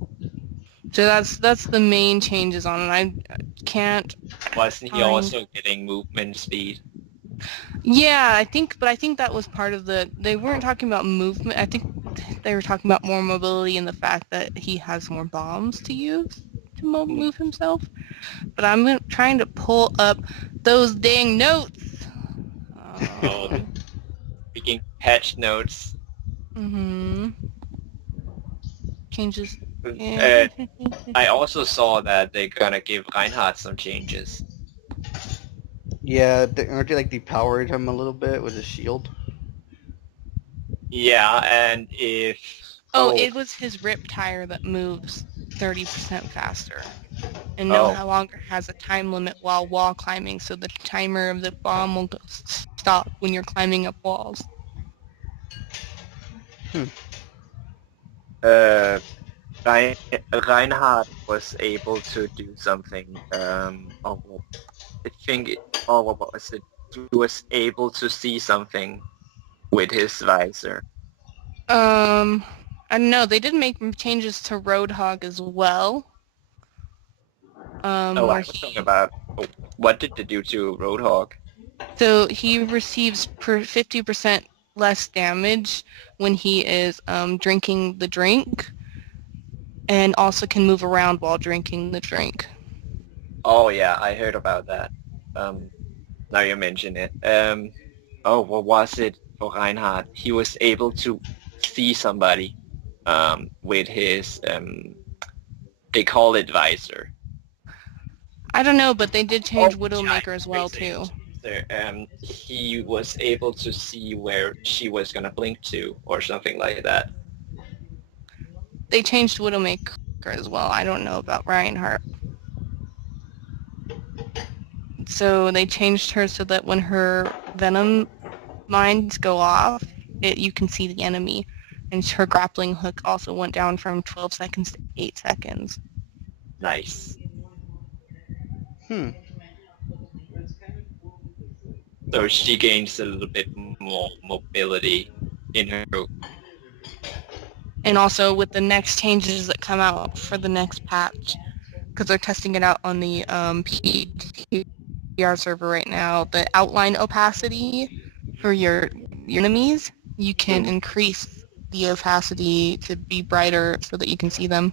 So that's the main changes on it. I can't Wasn't he find... also getting movement speed? Yeah, I think that was part of the... They weren't talking about movement. I think they were talking about more mobility and the fact that he has more bombs to use to move himself. But I'm trying to pull up those dang notes. Oh, speaking patch notes. Mm-hmm. Changes. I also saw that they're gonna give Reinhardt some changes. Yeah, aren't they like depowered him a little bit with his shield? Yeah, and if... Oh, it was his rip tire that moves 30% faster. And no Oh. longer has a time limit while wall climbing, so the timer of the bomb will stop when you're climbing up walls. Reinhardt was able to do something. I think what was it? He was able to see something with his visor. I don't know. They did make changes to Roadhog as well. I was talking about what did they do to Roadhog? So he receives 50% less damage when he is drinking the drink, and also can move around while drinking the drink. Oh yeah, I heard about that. Now you mention it. What was it for Reinhardt? He was able to see somebody with his they call it visor. I don't know, but they did change Widowmaker as well too. He was able to see where she was gonna blink to, or something like that. They changed Widowmaker as well. I don't know about Reinhardt. So they changed her so that when her venom mines go off, you can see the enemy. And her grappling hook also went down from 12 seconds to 8 seconds. Nice. Hmm. So she gains a little bit more mobility in her. And also with the next changes that come out for the next patch, because they're testing it out on the PTR server right now, the outline opacity for your enemies, you can increase the opacity to be brighter so that you can see them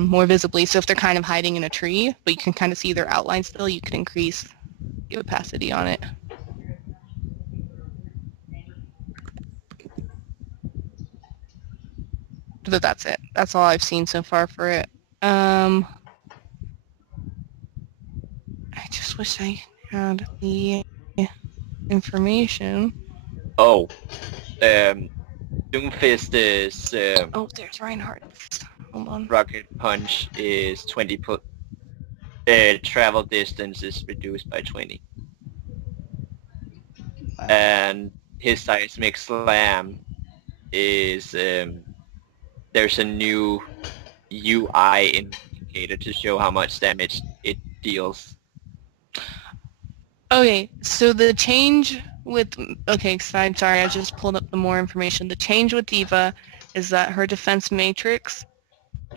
more visibly. So if they're kind of hiding in a tree, but you can kind of see their outline still, you can increase the opacity on it. But that's it. That's all I've seen so far for it. I just wish I had the information. Oh, Doomfist is Oh, there's Reinhardt. Hold on. rocket punch is 20 travel distance is reduced by 20. Wow. And his seismic slam is there's a new UI indicator to show how much damage it deals. Okay, so the change with... Okay, sorry, I just pulled up the more information. The change with D.Va is that her defense matrix,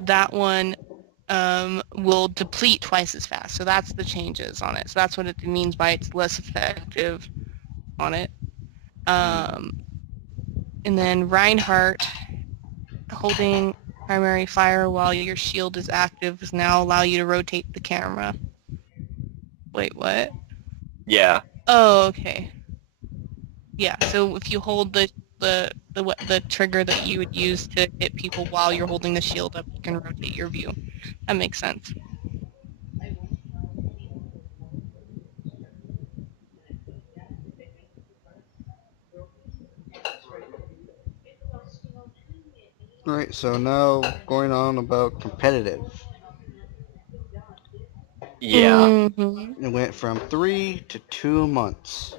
that one will deplete twice as fast. So that's the changes on it. So that's what it means by it's less effective on it. And then Reinhardt, holding primary fire while your shield is active, does now allow you to rotate the camera. Wait, what? Yeah. Oh, okay. Yeah, so if you hold the trigger that you would use to hit people while you're holding the shield up, you can rotate your view. That makes sense. Alright, so now going on about competitive. Yeah. Mhm. It went from 3 to 2 months.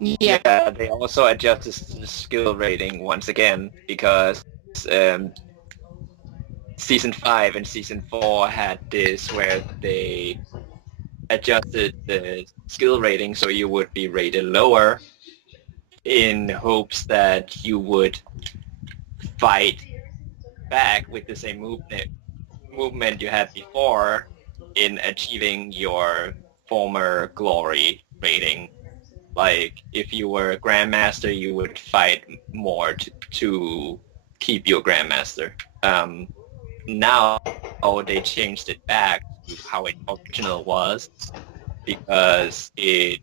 Yeah. Yeah, they also adjusted the skill rating once again because um, season 5 and season 4 had this where they adjusted the skill rating so you would be rated lower in hopes that you would fight back with the same movement you had before in achieving your former glory rating. Like if you were a grandmaster, you would fight more to keep your grandmaster. Now they changed it back to how it original was because it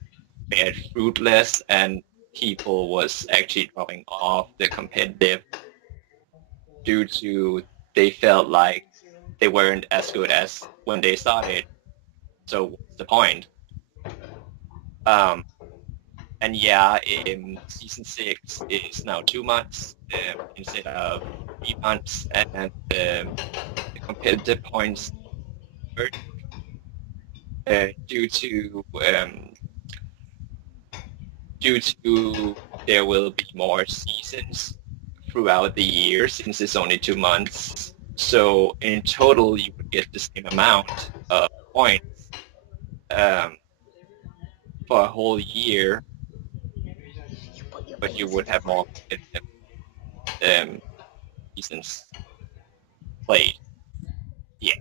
made fruitless and people was actually dropping off the competitive due to they felt like they weren't as good as when they started. So what's the point? Um, and yeah, in season 6 is now 2 months instead of 3 months, and the competitive points due to due to there will be more seasons throughout the year since it's only 2 months. So in total, you would get the same amount of points um, for a whole year, but you would have more competitive seasons played. Yeah.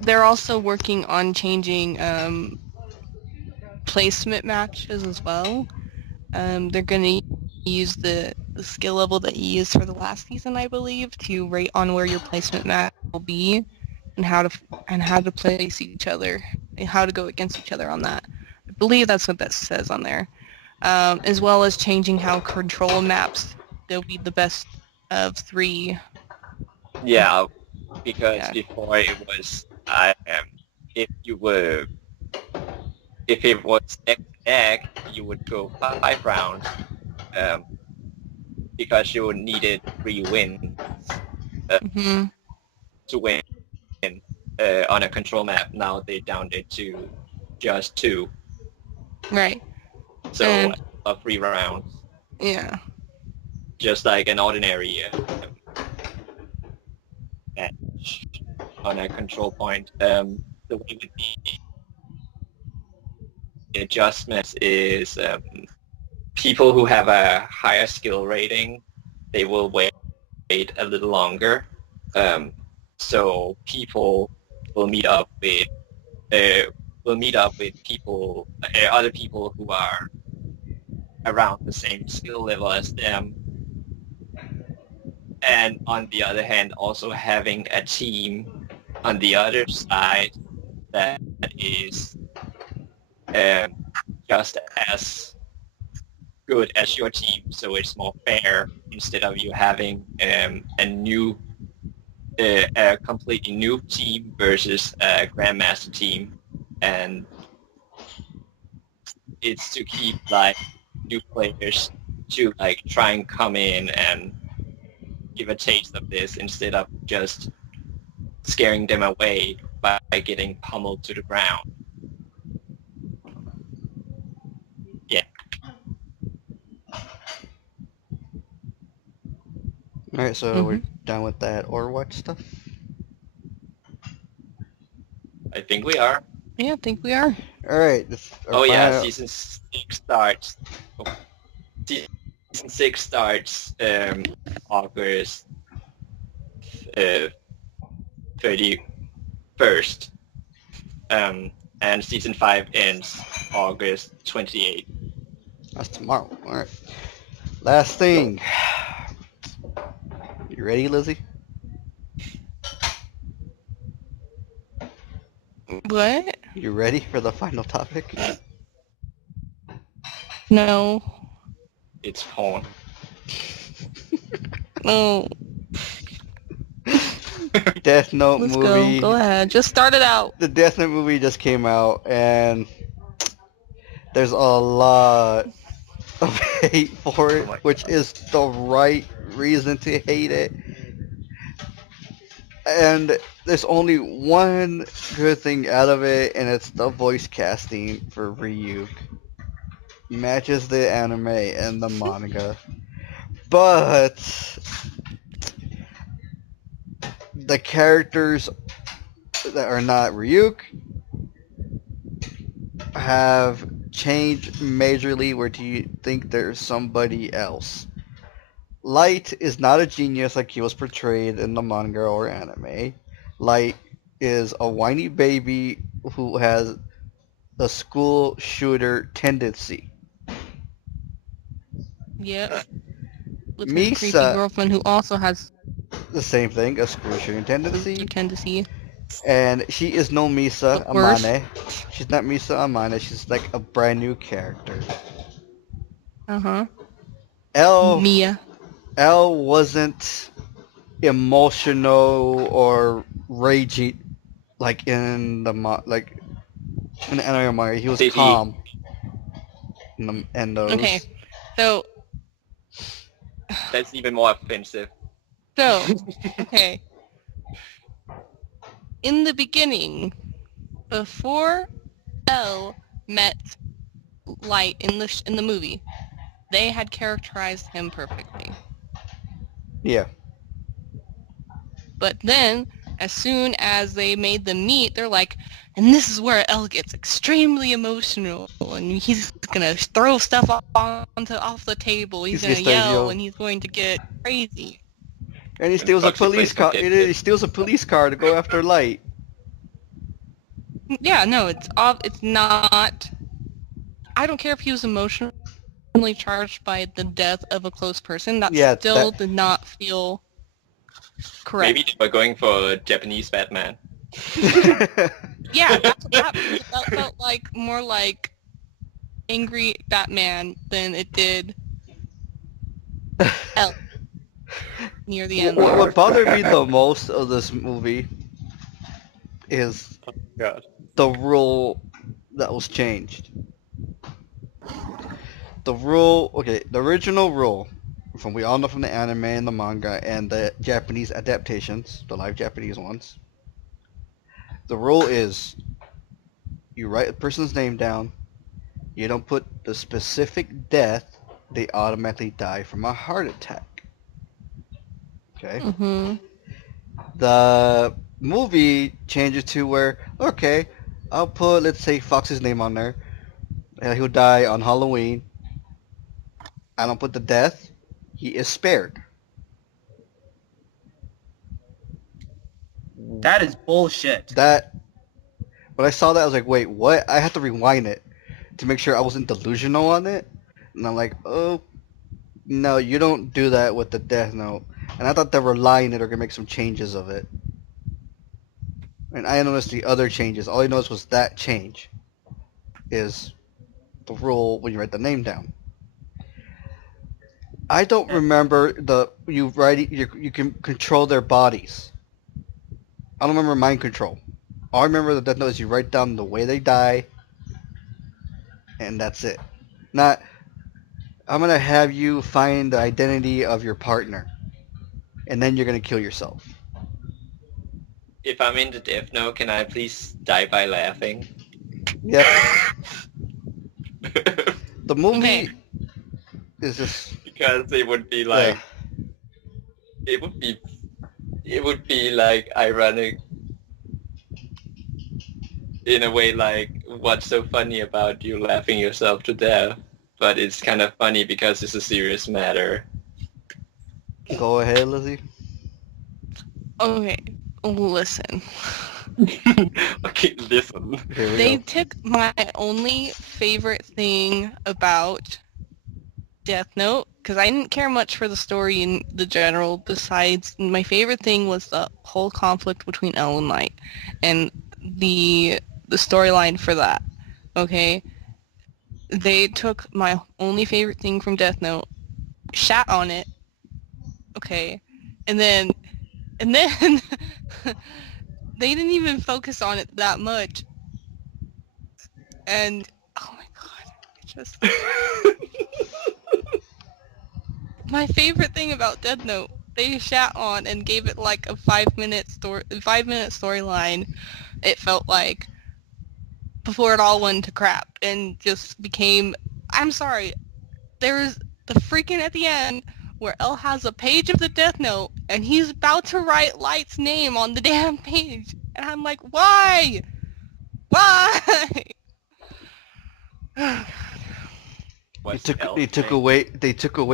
They're also working on changing placement matches as well. They're gonna use the skill level that you used for the last season, I believe, to rate on where your placement match will be and how to place each other, and how to go against each other on that. I believe that's what that says on there. As well as changing how control maps. They'll be the best of 3. Yeah, because Yeah. before it was if you were if it was neck to neck, you would go 5 rounds um, because you needed 3 wins hmm to win on a control map. Now they downed it to just 2, Right. so And 3 rounds, yeah. just like an ordinary match on a control point. The way with the adjustments is people who have a higher skill rating, they will wait a little longer. Um, so people will meet up with uh, people, other people who are around the same skill level as them. And on the other hand, also having a team on the other side that is um, just as good as your team, so it's more fair instead of you having a completely new team versus a grandmaster team, and it's to keep like new players to like try and come in and give a taste of this instead of just scaring them away by getting pummeled to the ground. Yeah, Alright, so we're hmm done with that Overwatch stuff. I think we are. Yeah, I think we are. Alright, this our Oh yeah, final. season 6 starts. Oh, season 6 starts August 31st, and season 5 ends August 28th. That's tomorrow. Alright. Last thing. You ready, Lizzy? What? You ready for the final topic? No. It's porn. No. Death Note Let's go. movie. Go ahead. Just start it out. The Death Note movie just came out, and there's a lot of hate for it, Oh my which is the right reason to hate it. And there's only one good thing out of it, and it's the voice casting for Ryuk. Matches the anime and the manga. But the characters that are not Ryuk have changed majorly. Where do you think there's somebody else? Light is not a genius like he was portrayed in the manga or anime. Light is a whiny baby who has a school shooter tendency. Yep. With his creepy Misa, girlfriend who also has the same thing, a school shooting a tendency. tendency. And she is no Misa But worse. Amane. She's not Misa Amane. She's like a brand new character. Uh-huh. L Mia. wasn't emotional or ragey like in the in the anime manga. He was Did he? calm in those. Okay. So, That's even more offensive. okay. In the beginning, before L met Light in the movie, they had characterized him perfectly. Yeah. But then, as soon as they made them meet, they're like, and this is where L gets extremely emotional, and he's gonna throw stuff off the table, he's gonna yell, and he's going to get crazy. And he steals a Foxy police plays car. He steals a police car to go after Light. Yeah, no, it's not. I don't care if he was emotionally charged by the death of a close person. That still did not feel correct. Maybe they were going for a Japanese Batman. Yeah, that felt like more like angry Batman than it did L near the end. What bothered me the most of this movie is God. the rule that was changed. The rule, okay, the original rule, from we all know from the anime and the manga and the Japanese adaptations, the live Japanese ones. The rule is, you write a person's name down, you don't put the specific death, they automatically die from a heart attack. Okay? Mm-hmm. The movie changes to where, okay, I'll put, let's say, Fox's name on there. He'll die on Halloween. I don't put the death. He is spared. That is bullshit. When I saw that, I was like, wait, what? I had to rewind it to make sure I wasn't delusional on it. And I'm like, oh, no, you don't do that with the death note. And I thought they were lying that they're going to make some changes of it. And I noticed the other changes. All I noticed was that change is the rule when you write the name down. I don't remember you can control their bodies. I don't remember mind control. All I remember the death note is you write down the way they die, and that's it. Not, I'm gonna have you find the identity of your partner, and then you're gonna kill yourself. If I'm in the Death Note, can I please die by laughing? Yep. The movie Okay. is just Because it would be like, it would be like ironic in a way, like, what's so funny about you laughing yourself to death? But it's kind of funny because it's a serious matter. Go ahead, Lizzy. Okay, listen. Okay, listen. Here we They go. took my only favorite thing about Death Note, because I didn't care much for the story in the general, besides my favorite thing was the whole conflict between L and Light, and the storyline for that, okay? They took my only favorite thing from Death Note, shat on it, okay, and then they didn't even focus on it that much. And oh my god, my favorite thing about Death Note, they shat on and gave it like a 5-minute storyline. It felt like before it all went to crap and just became. I'm sorry. There's the freaking at the end where L has a page of the Death Note and he's about to write Light's name on the damn page, and I'm like, why? Why? What's They L took thing? away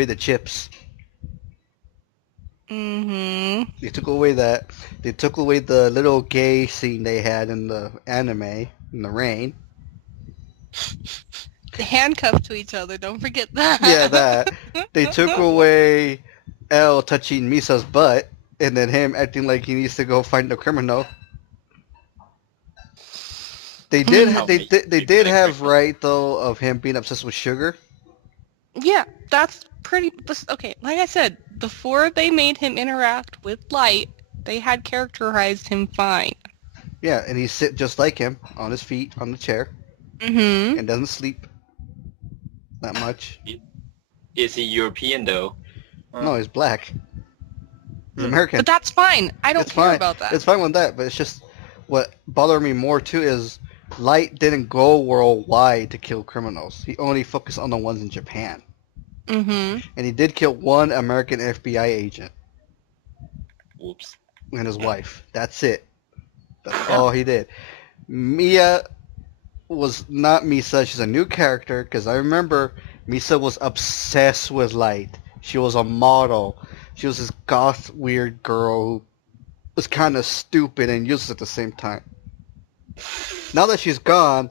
the chips. Mm-hmm. They took away that. They took away the little gay scene they had in the anime in the rain. Handcuffed to each other, don't forget that. Yeah, that. They took away L touching Misa's butt, and then him acting like he needs to go find the criminal. They did. How They many they people did are have criminal? right though of him being obsessed with sugar. Yeah, that's pretty... Okay, like I said, before they made him interact with Light, they had characterized him fine. Yeah, and he sit just like him on his feet on the chair Mm-hmm. and doesn't sleep that much. Is he European though? No, he's black. He's Hmm. American. But that's fine. I don't It's care fine. about that. It's fine with that, but it's just what bothered me more too is Light didn't go worldwide to kill criminals. He only focused on the ones in Japan, Mm-hmm. and he did kill one American FBI agent Whoops. and his wife. That's it. That's all he did. Mia was not Misa. She's a new character because I remember Misa was obsessed with Light. She was a model. She was this goth weird girl who was kind of stupid and useless at the same time. Now that she's gone,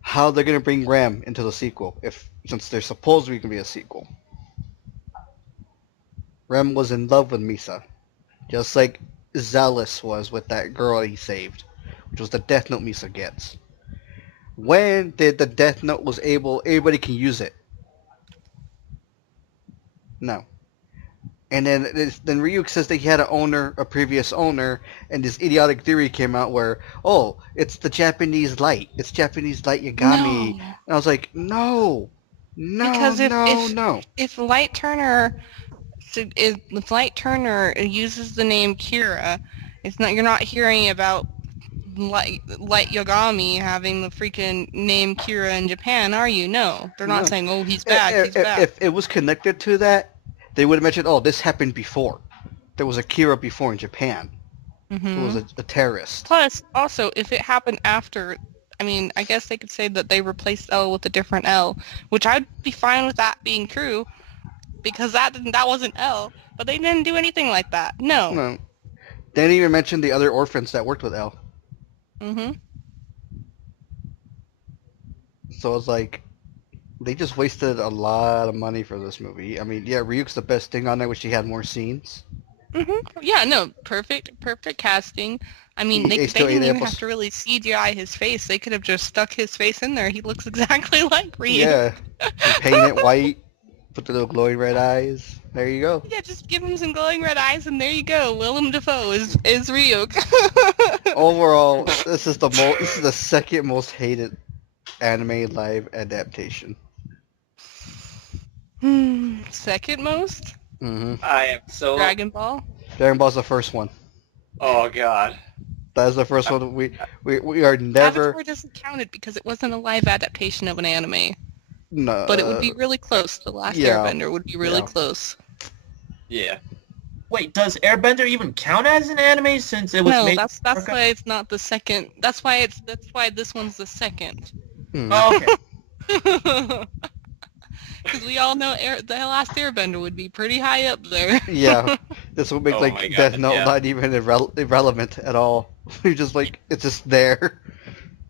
how they're gonna bring Rem into the sequel? Since there's supposedly gonna be a sequel. Rem was in love with Misa, just like Zealous was with that girl he saved, which was the Death Note Misa gets. When did the Death Note was able? Everybody can use it. No. And then Ryuk says that he had a previous owner, and this idiotic theory came out where, oh, it's the Japanese Light. It's Japanese Light Yagami. No. And I was like, no. Because No. if Light Turner uses the name Kira, you're not hearing about Light Yagami having the freaking name Kira in Japan, are you? No. They're not No. saying, oh, he's bad, he's bad. If it was connected to that, they would have mentioned, oh, this happened before. There was a Kira before in Japan who was a terrorist. Plus, also, if it happened after, I mean, I guess they could say that they replaced L with a different L, which I'd be fine with that being true, because that wasn't L, but they didn't do anything like that. No. No. They didn't even mention the other orphans that worked with L. Mm-hmm. So it's like, they just wasted a lot of money for this movie. I mean, yeah, Ryuk's the best thing on there, which he had more scenes. Mm-hmm. Yeah, no, perfect casting. I mean, they He's still didn't eight even apples. have to really CGI his face. They could have just stuck his face in there. He looks exactly like Ryuk. Yeah. And paint it white, put the little glowing red eyes. There you go. Yeah, just give him some glowing red eyes, and there you go. Willem Dafoe is Ryuk. Overall, this is the second most hated anime live adaptation. Second most? Mm-hmm. I am so... Dragon Ball? Dragon Ball's the first one. Oh god. That's the first one. We are never. Avatar doesn't count it because it wasn't a live adaptation of an anime. No. But it would be really close. The Last yeah. Airbender would be really Yeah. close. Yeah. Wait, does Airbender even count as an anime since it was No, made? that's why it's not the second. That's why this one's the second. Oh, okay. Because we all know the Last Airbender would be pretty high up there. Yeah. This would make Oh my like God, Death Note yeah. not even irrelevant at all. You're just like, it's just there.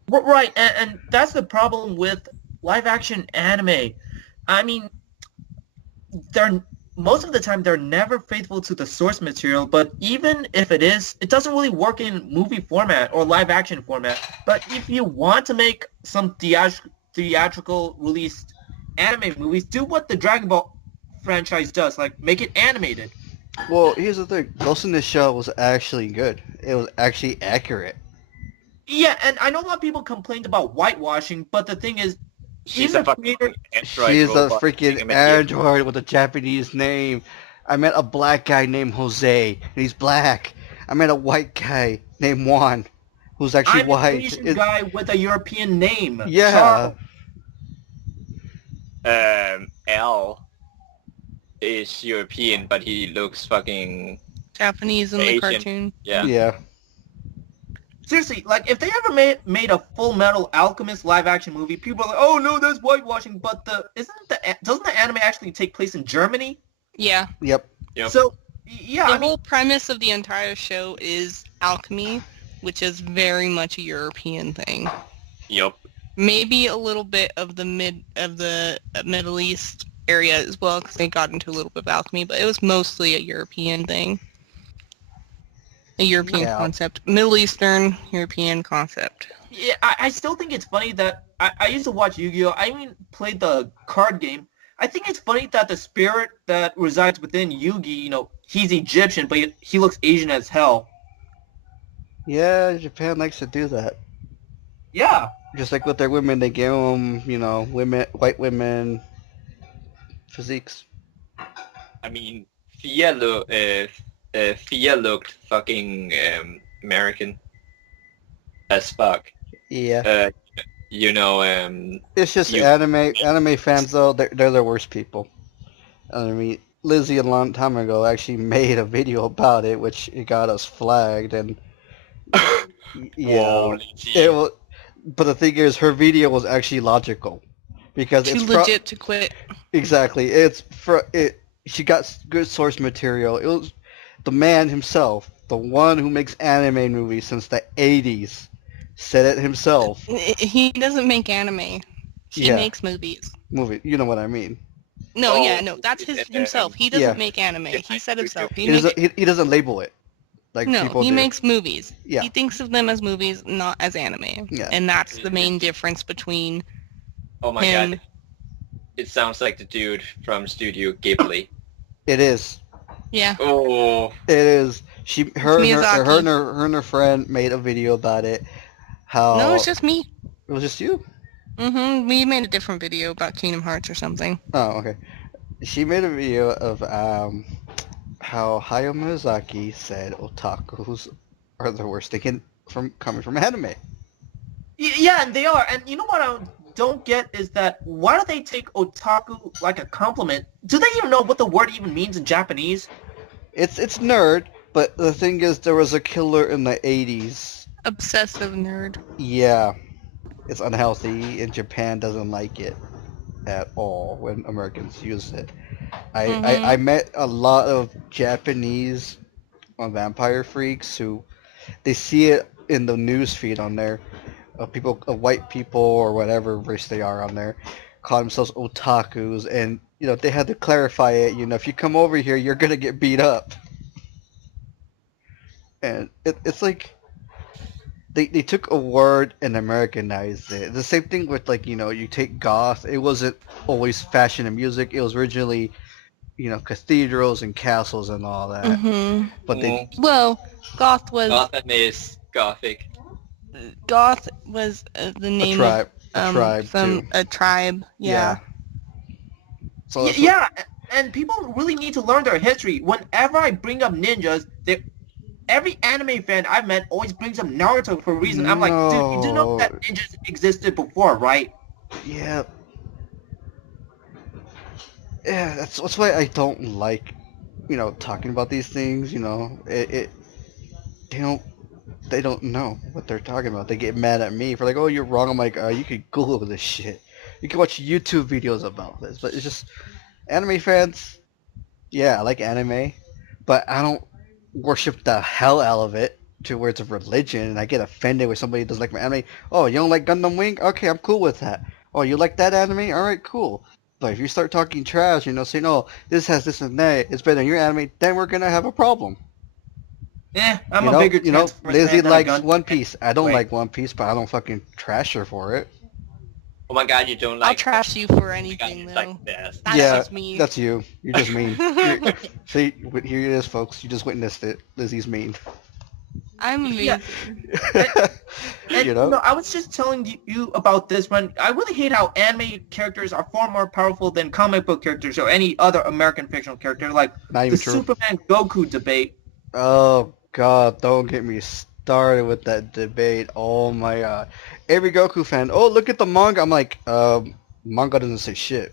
Right, and that's the problem with live action anime. I mean, most of the time they're never faithful to the source material, but even if it is, it doesn't really work in movie format or live action format. But if you want to make some theatrical released anime movies, do what the Dragon Ball franchise does, like make it animated. Well, here's the thing. Ghost in the Shell was actually good. It was actually accurate. Yeah, and I know a lot of people complained about whitewashing, but the thing is, She's Even a fucking creator- android She's a robot. freaking android with a Japanese name. I met a black guy named Jose, and he's black. I met a white guy named Juan, who's actually I'm an white. Asian guy with a European name. Yeah. Charles. L is European, but he looks fucking Japanese in the Asian. cartoon. Yeah. Yeah. Seriously, like if they ever made a Full Metal Alchemist live action movie, people are like, oh no, that's whitewashing. But doesn't the anime actually take place in Germany? Yeah. Yep. Yep. So yeah, The whole premise of the entire show is alchemy, which is very much a European thing. Yep. Maybe a little bit of the Middle East area as well, because they got into a little bit of alchemy, but it was mostly a European thing. A European concept. Middle Eastern European concept. yeah, I still think it's funny that I used to watch Yu-Gi-Oh! I even played the card game. I think it's funny that the spirit that resides within Yugi, he's Egyptian, but he looks Asian as hell. Yeah, Japan likes to do that. Yeah. Just like with their women, they give them, white women physiques. I mean, Fia looked fucking American as fuck. Yeah. It's just anime fans though. They're the worst people. I mean, Lizzy a long time ago actually made a video about it, which it got us flagged, and Whoa, it was. But the thing is, her video was actually logical because Too it's legit to quit. Exactly. She got good source material. It was the man himself, the one who makes anime movies since the 80s, said it himself. He doesn't make anime. He makes movies. You know what I mean. No, that's himself. He doesn't make anime. He said himself. He doesn't label it like people he do. makes movies. Yeah. He thinks of them as movies, not as anime. Yeah. And that's the main difference between Oh my him. god. It sounds like the dude from Studio Ghibli. It is. Yeah. Oh. It is. Her Miyazaki. and her friend made a video about it. How? No, it's just me. It was just you. Mm-hmm. We made a different video about Kingdom Hearts or something. Oh, okay. She made a video of how Hayao Miyazaki said otakus are the worst thing coming from anime. Yeah, and they are. And you know what I don't get is that why do they take otaku like a compliment? Do they even know what the word even means in Japanese? It's nerd, but the thing is there was a killer in the 80s. Obsessive nerd. Yeah. It's unhealthy, and Japan doesn't like it at all when Americans use it. I met a lot of Japanese vampire freaks who they see it in the news feed on there. White people or whatever race they are on there call themselves otakus, and they had to clarify it. If you come over here, you're gonna get beat up. And it's like they took a word and Americanized it. The same thing with you take goth. It wasn't always fashion and music. It was originally cathedrals and castles and all that. Mm-hmm. But Well, goth was... Gotham is gothic. Goth was the name of A tribe. Yeah. So yeah, and people really need to learn their history. Whenever I bring up ninjas, every anime fan I've met always brings up Naruto for a reason. I'm like, dude, you do know that ninjas existed before, right? Yeah. Yeah, that's why I don't like, talking about these things. They don't know what they're talking about. They get mad at me for like, oh, you're wrong. I'm like, you could Google this shit. You can watch YouTube videos about this. But it's just, anime fans, yeah, I like anime, but I don't worship the hell out of it to where it's a religion, and I get offended when somebody doesn't like my anime. Oh, you don't like Gundam Wing? Okay, I'm cool with that. Oh, you like that anime? Alright, cool. But if you start talking trash, saying, oh, this has this and that, it's better than your anime, then we're gonna have a problem. Yeah, I'm a bigger Lizzy likes One Piece. I don't like One Piece, but I don't fucking trash her for it. Oh my god, you don't like... I'll trash you for anything, though. Like this. That's just me. That's you. You're just mean. See, here it is, folks. You just witnessed it. Lizzy's mean. I'm Yeah. amazing. And You know? no, I was just telling you about this when I really hate how anime characters are far more powerful than comic book characters or any other American fictional character, like Not the even true. Superman Goku debate. Oh god, don't get me started with that debate. Oh my god. Every Goku fan, oh look at the manga. I'm like, manga doesn't say shit.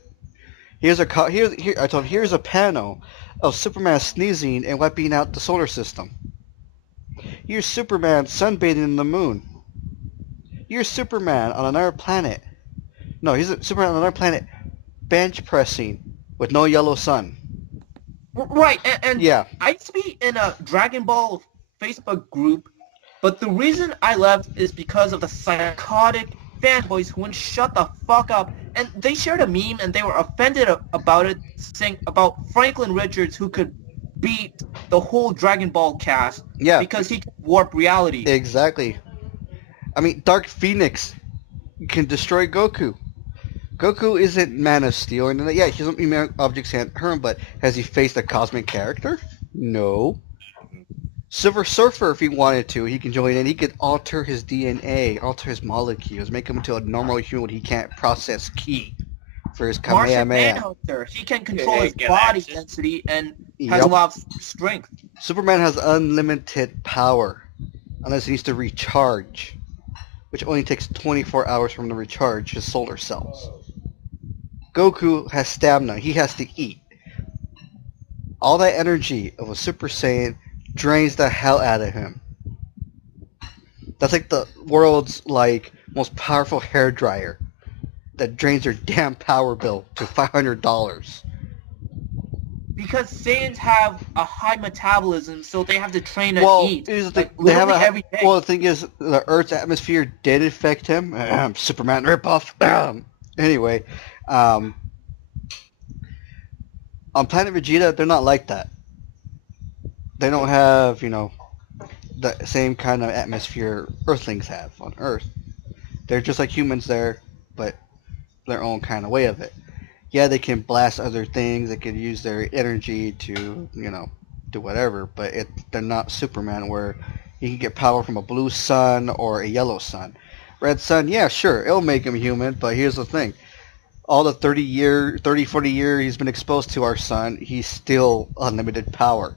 Here's a panel of Superman sneezing and wiping out the solar system. Here's Superman sunbathing in the moon. Here's Superman on another planet. No, he's Superman on another planet bench pressing with no yellow sun. Right, and Yeah. I used to be in a Dragon Ball Facebook group, but the reason I left is because of the psychotic fanboys who wouldn't shut the fuck up. And they shared a meme and they were offended about it, saying about Franklin Richards who could beat the whole Dragon Ball cast Yeah. because he could warp reality. Exactly. I mean, Dark Phoenix can destroy Goku. Goku isn't Man of Steel, and yeah, his objects can't hurt him, but has he faced a cosmic character? No. Silver Surfer, if he wanted to, he can join in. He could alter his DNA, alter his molecules, make him into a normal human when he can't process ki for his Martian Kamehameha. Manhunter, he can control his body Galactus. density and has a Yep. lot of strength. Superman has unlimited power, unless he needs to recharge, which only takes 24 hours for him to recharge his solar cells. Goku has stamina. He has to eat. All that energy of a Super Saiyan drains the hell out of him. That's like the world's most powerful hair dryer that drains your damn power bill to $500. Because Saiyans have a high metabolism, so they have to train and Well, eat. here's the thing. Like, They have literally every day. well, the thing is, the Earth's atmosphere did affect him. Superman ripoff. Anyway, on Planet Vegeta, they're not like that. They don't have, the same kind of atmosphere Earthlings have on Earth. They're just like humans there, but their own kind of way of it. Yeah, they can blast other things. They can use their energy to, do whatever. But they're not Superman, where he can get power from a blue sun or a yellow sun. Red sun, yeah, sure, it'll make him human. But here's the thing: all the 40 years he's been exposed to our sun, he's still unlimited power.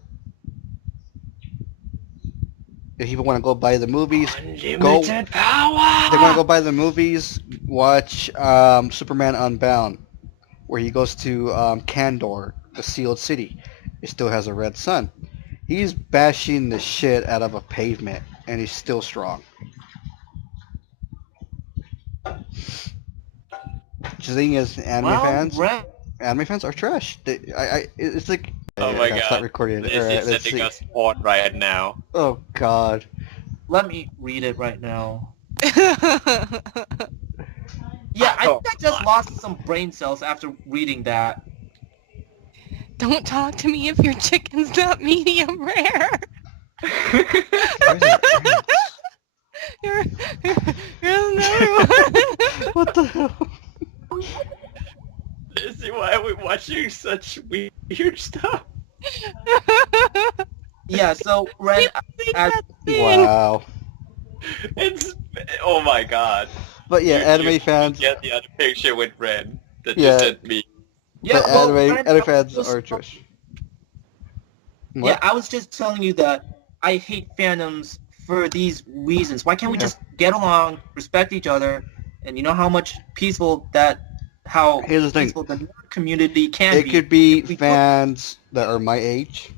If people want to go buy the movies, Unlimited power! they want to go buy the movies, watch Superman Unbound, where he goes to Kandor, the sealed city. It still has a red sun. He's bashing the shit out of a pavement, and he's still strong. The thing is, anime fans are trash. It's like... Oh my Stop god. recording. This Alright, is let's setting see. us on right now. Oh god. Let me read it right now. Yeah, I Oh, think I just God. lost some brain cells after reading that. Don't talk to me if your chicken's not medium rare. You're another one. What the hell? Lizzy, why are we watching such weird stuff? Yeah, so Ren, Make as, that thing. Wow. It's... Oh my god. But yeah, anime You fans... get the other picture with Ren that Yeah. you sent me. yeah, But well, anime Ren, fans I was are just- trash. Yeah, What? I was just telling you that I hate fandoms for these reasons. Why can't we Yeah. just get along, respect each other, and you know how much Here's the thing. peaceful the nerd community can It be. could be If we fans that are my age.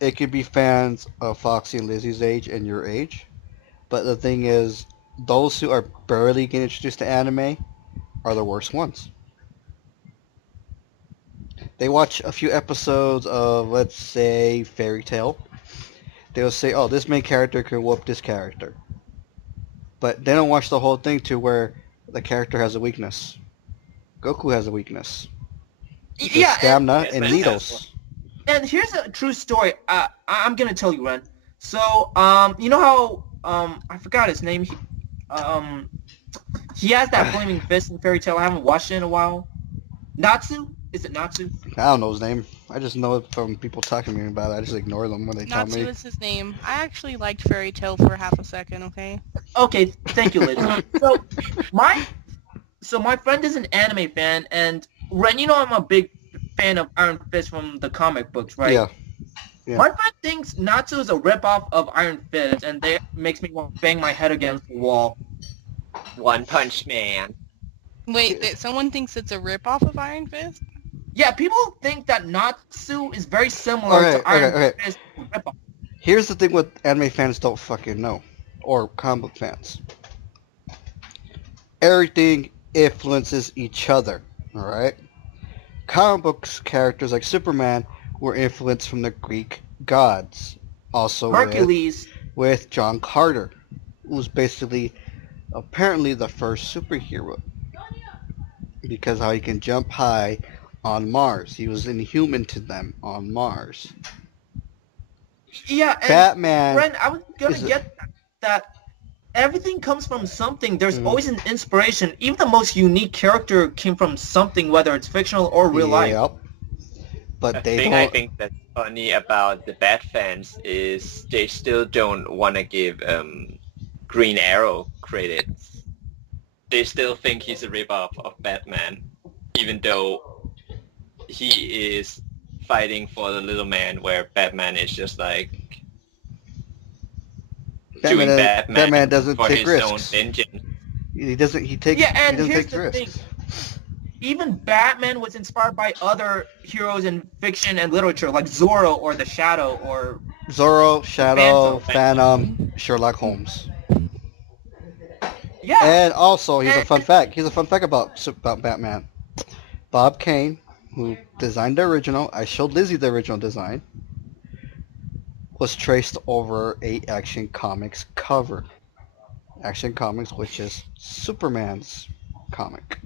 It could be fans of Foxy and Lizzy's age and your age. But the thing is, those who are barely getting introduced to anime are the worst ones. They watch a few episodes of, let's say, Fairy Tail. They'll say, oh, this main character can whoop this character. But they don't watch the whole thing to where the character has a weakness. Goku has a weakness. He has Yeah, stamina Yes, and but- needles. and here's a true story. I'm gonna tell you, Ren. So, you know how I forgot his name. He has that flaming fist in Fairy Tail. I haven't watched it in a while. Natsu. Is it Natsu? I don't know his name. I just know it from people talking to me about it. I just ignore them when they tell Natsu me. is his name. I actually liked Fairy Tail for half a second, okay? Okay, thank you, Liz. So my my friend is an anime fan, and Ren, you know I'm a big fan of Iron Fist from the comic books, right? Yeah. Yeah. My friend thinks Natsu is a ripoff of Iron Fist, and that makes me want to bang my head against the wall. One Punch Man. Wait, someone thinks it's a ripoff of Iron Fist? Yeah, people think that Natsu is very similar to Iron Fist ripoff. Here's the thing what anime fans don't fucking know. Or comic book fans. Everything influences each other, alright? Comic books characters like Superman were influenced from the Greek gods. Also Hercules. With John Carter, who was basically apparently the first superhero. Because how he can jump high on Mars. He was inhuman to them on Mars. Yeah, and Batman. Ren, I was gonna get that everything comes from something. There's always an inspiration. Even the most unique character came from something, whether it's fictional or real life. But I think that's funny about the Bat fans is they still don't want to give Green Arrow credits. They still think he's a ripoff of Batman, even though he is fighting for the little man, where Batman is just like doing Batman doesn't for take his risks. own vengeance. He doesn't. He takes. Yeah, and he doesn't here's take the risks. thing. Even Batman was inspired by other heroes in fiction and literature, like Zorro or the Shadow or... Zorro, Shadow, Phantom, Sherlock Holmes. Yeah. And also, here's a fun fact. Here's a fun fact about Batman. Bob Kane, who designed the original, I showed Lizzy the original design, was traced over a Action Comics cover. Action Comics, which is Superman's comic.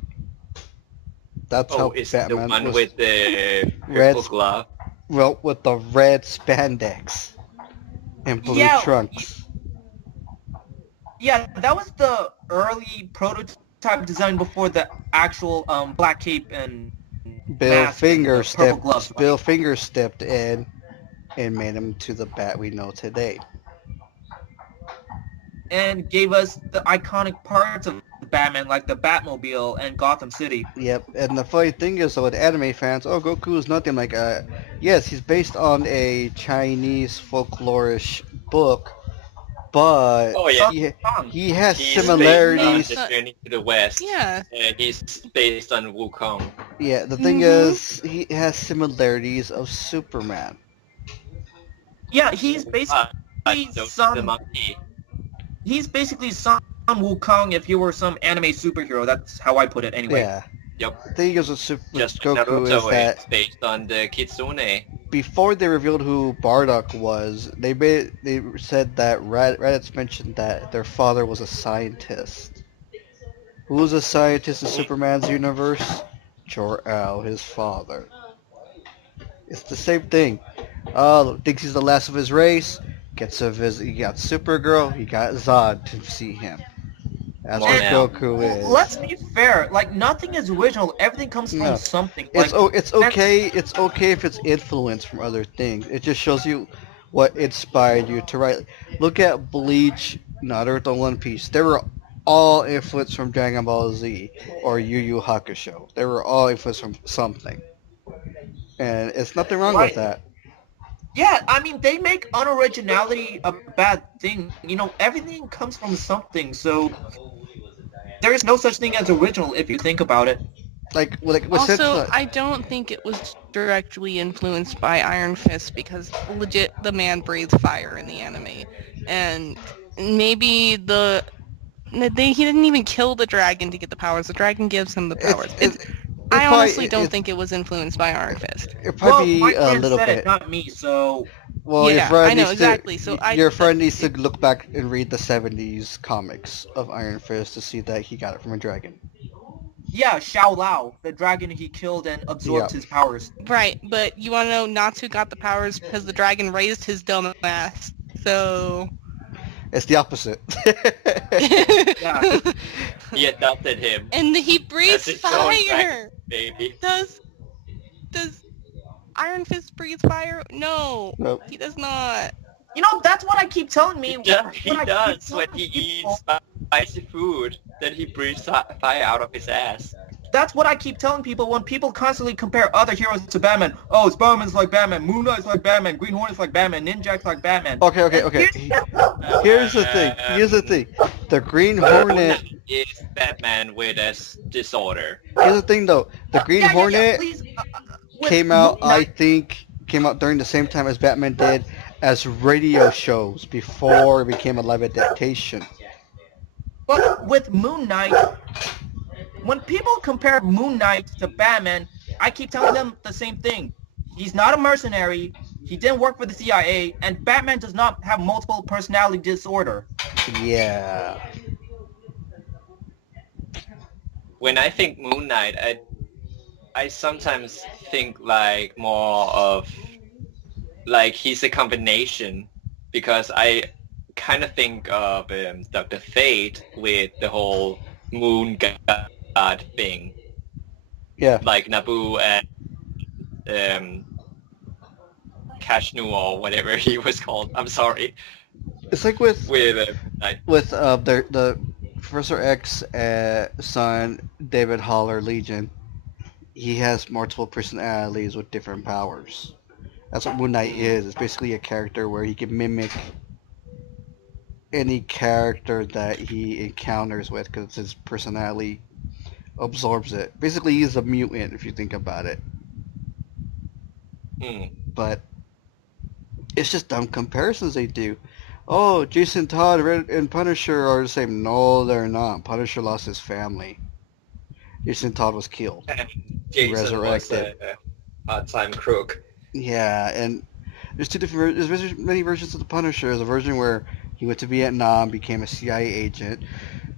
That's how it's Batman the one was with the red purple glove. Well, with the red spandex and blue trunks. Yeah, that was the early prototype design before the actual black cape and Bill mask Finger and purple gloves. stepped. Bill Finger stepped in and made him to the Bat we know today. And gave us the iconic parts of Batman, like the Batmobile and Gotham City. Yep, and the funny thing is, so with anime fans, oh, Goku is nothing like yes, he's based on a Chinese folklorish book, but he has similarities. Based on the Journey to the West. Yeah. And he's based on Wukong. Yeah, the thing is, he has similarities of Superman. Yeah, he's basically the monkey. He's basically some Wukong if he were some anime superhero. That's how I put it anyway. Yeah. Yep. The thing is with Goku Naruto is that it's based on the Kitsune. Before they revealed who Bardock was, they said that Reddit's mentioned that their father was a scientist. Who's a scientist in Superman's universe? Jor-El, his father. It's the same thing. Thinks he's the last of his race. Gets a visit. He got Supergirl. He got Zod to see him. That's what Goku is. Let's be fair. Like, nothing is original. Everything comes from something. It's okay. It's okay if it's influenced from other things. It just shows you what inspired you to write. Look at Bleach, Naruto, One Piece. They were all influenced from Dragon Ball Z or Yu Yu Hakusho. They were all influenced from something. And it's nothing wrong with that. Yeah, I mean, they make unoriginality a bad thing. You know, everything comes from something, so there is no such thing as original if you think about it. Also, I don't think it was directly influenced by Iron Fist because legit the man breathes fire in the anime. And maybe he didn't even kill the dragon to get the powers. The dragon gives him the powers. I honestly don't think it was influenced by Iron Fist. It probably my a little said bit. It, not me, so... Well, yeah, I know, exactly. Your friend needs to look back and read the 70s comics of Iron Fist to see that he got it from a dragon. Yeah, Xiao Lao, the dragon he killed and absorbed his powers. Right, but you want to know Natsu got the powers because the dragon raised his dumb ass, so... It's the opposite. He adopted him. And he breathes fire! Baby. Iron Fist breathes fire? No, Nope. he does not. You know, that's what I keep telling me. Yeah, he when I keep does telling when he people- eats spicy food. Then he breathes fire out of his ass. That's what I keep telling people when people constantly compare other heroes to Batman. Oh, Spider-Man's like Batman, Moon Knight's like Batman, Green Hornet's like Batman, Ninjak's like Batman. Okay. Here's the thing. The Green Hornet. Moon Knight is Batman with a disorder. Here's the thing, though. The Green Hornet please, came out, I think, during the same time as Batman did, as radio shows before it became a live adaptation. But with Moon Knight, when people compare Moon Knight to Batman, I keep telling them the same thing. He's not a mercenary, he didn't work for the CIA, and Batman does not have multiple personality disorder. Yeah. When I think Moon Knight, I sometimes think like more of like he's a combination, because I kind of think of Dr. Fate with the whole moon god thing, Yeah. like Naboo and Kashnu or whatever he was called. I'm sorry. It's like with Knight. the Professor X son, David Haller Legion. He has multiple personalities with different powers. That's what Moon Knight is. It's basically a character where he can mimic any character that he encounters with, because his personality absorbs it. Basically, he's a mutant if you think about it. But it's just dumb comparisons they do. Oh, Jason Todd and Punisher are the same. No, they're not. Punisher lost his family. Jason Todd was killed. And Jason resurrected. was a part-time crook. Yeah, and there's there's many versions of the Punisher. There's a version where he went to Vietnam, became a CIA agent,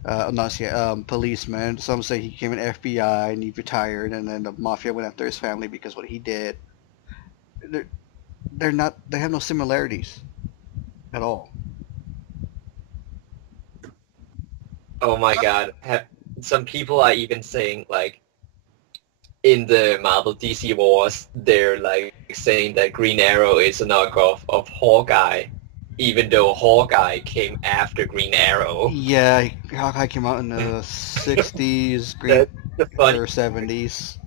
not CIA, policeman. Some say he became an FBI and he retired, and then the mafia went after his family because what he did. They have no similarities at all. Oh my god. Some people are even saying, like, in the Marvel DC wars, they're like saying that Green Arrow is a knockoff of Hawkeye, even though Hawkeye came after Green Arrow. Yeah, Hawkeye came out in the 60s, or 70s.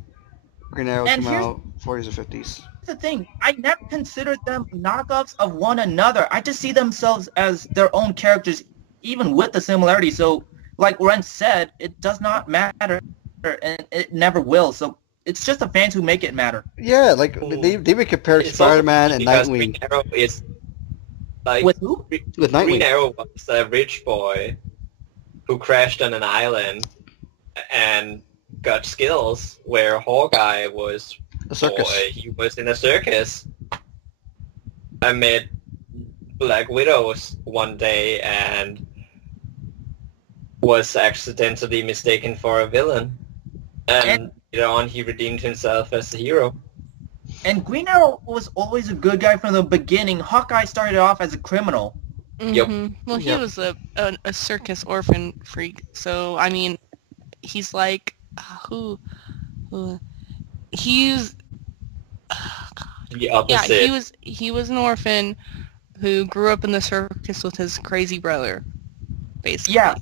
Green Arrow came out 40s or 50s. The thing, I never considered them knockoffs of one another. I just see themselves as their own characters, even with the similarity. So, like Ren said, it does not matter, and it never will. So it's just the fans who make it matter. Yeah, like they would compare Spider-Man and Nightwing. Green Arrow is like With who? With Nightwing. Green Arrow was a rich boy who crashed on an island and got skills, where Hawkeye was A circus. he was in a circus. I met Black Widows one day and was accidentally mistaken for a villain. And later on he redeemed himself as a hero. And Green Arrow was always a good guy from the beginning. Hawkeye started off as a criminal. Yep. Well, he was a circus orphan freak. So I mean, he's like he's The opposite. yeah, he was an orphan who grew up in the circus with his crazy brother, basically. Yeah,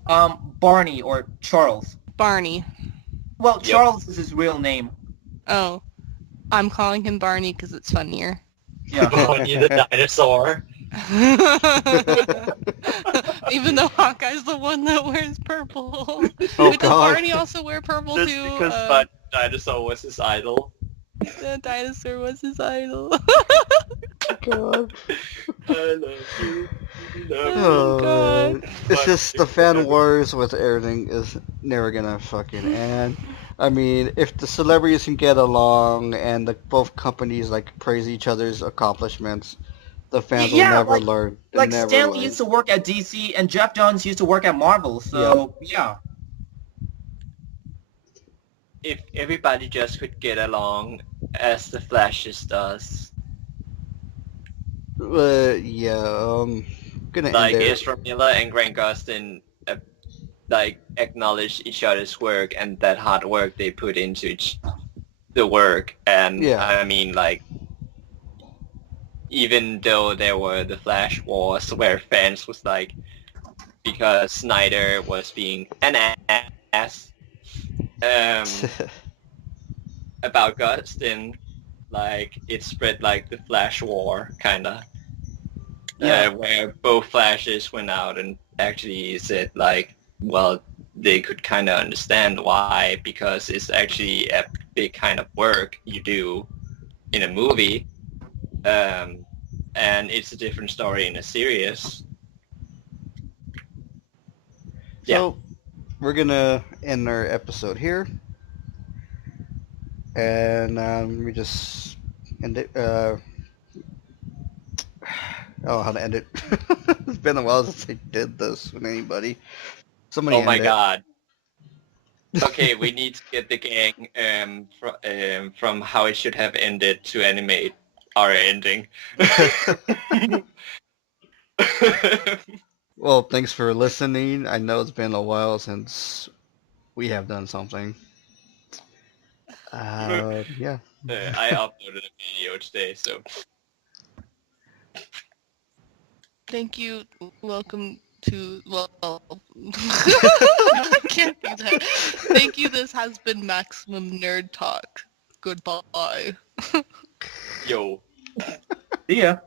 Barney or Charles. Barney. Well, Charles is his real name. Oh, I'm calling him Barney because it's funnier. Yeah. Barney the dinosaur. Even though Hawkeye's the one that wears purple. Oh, Does God. Barney also wear purple Just too? because dinosaur was his idol. The dinosaur was his idol. God. I love you. Oh, God. it's just the fan wars with everything is never gonna fucking end. I mean, if the celebrities can get along and both companies like praise each other's accomplishments, the fans will never learn. They'll Like never Stanley learn. used to work at DC and Jeff Johns used to work at Marvel. So yeah. If everybody just could get along as the Flashes does. Gonna Like end there. Ezra Miller and Grant Gustin like acknowledge each other's work and that hard work they put into the work. And Yeah. I mean, like, even though there were the Flash Wars where fans was like, because Snyder was being an ass about Gustin, like it spread like the Flash War kinda, Yeah. where both Flashes went out and actually said like, well, they could kind of understand why, because it's actually a big kind of work you do in a movie, um, and it's a different story in a series. Yeah. So we're gonna end our episode here, and we just end it. Oh, how to end it? It's been a while since I did this with anybody. Somebody Oh my end it. God. Okay, we need to get the gang from how it should have ended to animate our ending. Well, thanks for listening. I know it's been a while since we have done something. Yeah. I uploaded a video today, so Thank you. Welcome to, well, I can't do that. Thank you. This has been Maximum Nerd Talk. Goodbye. yo. See ya.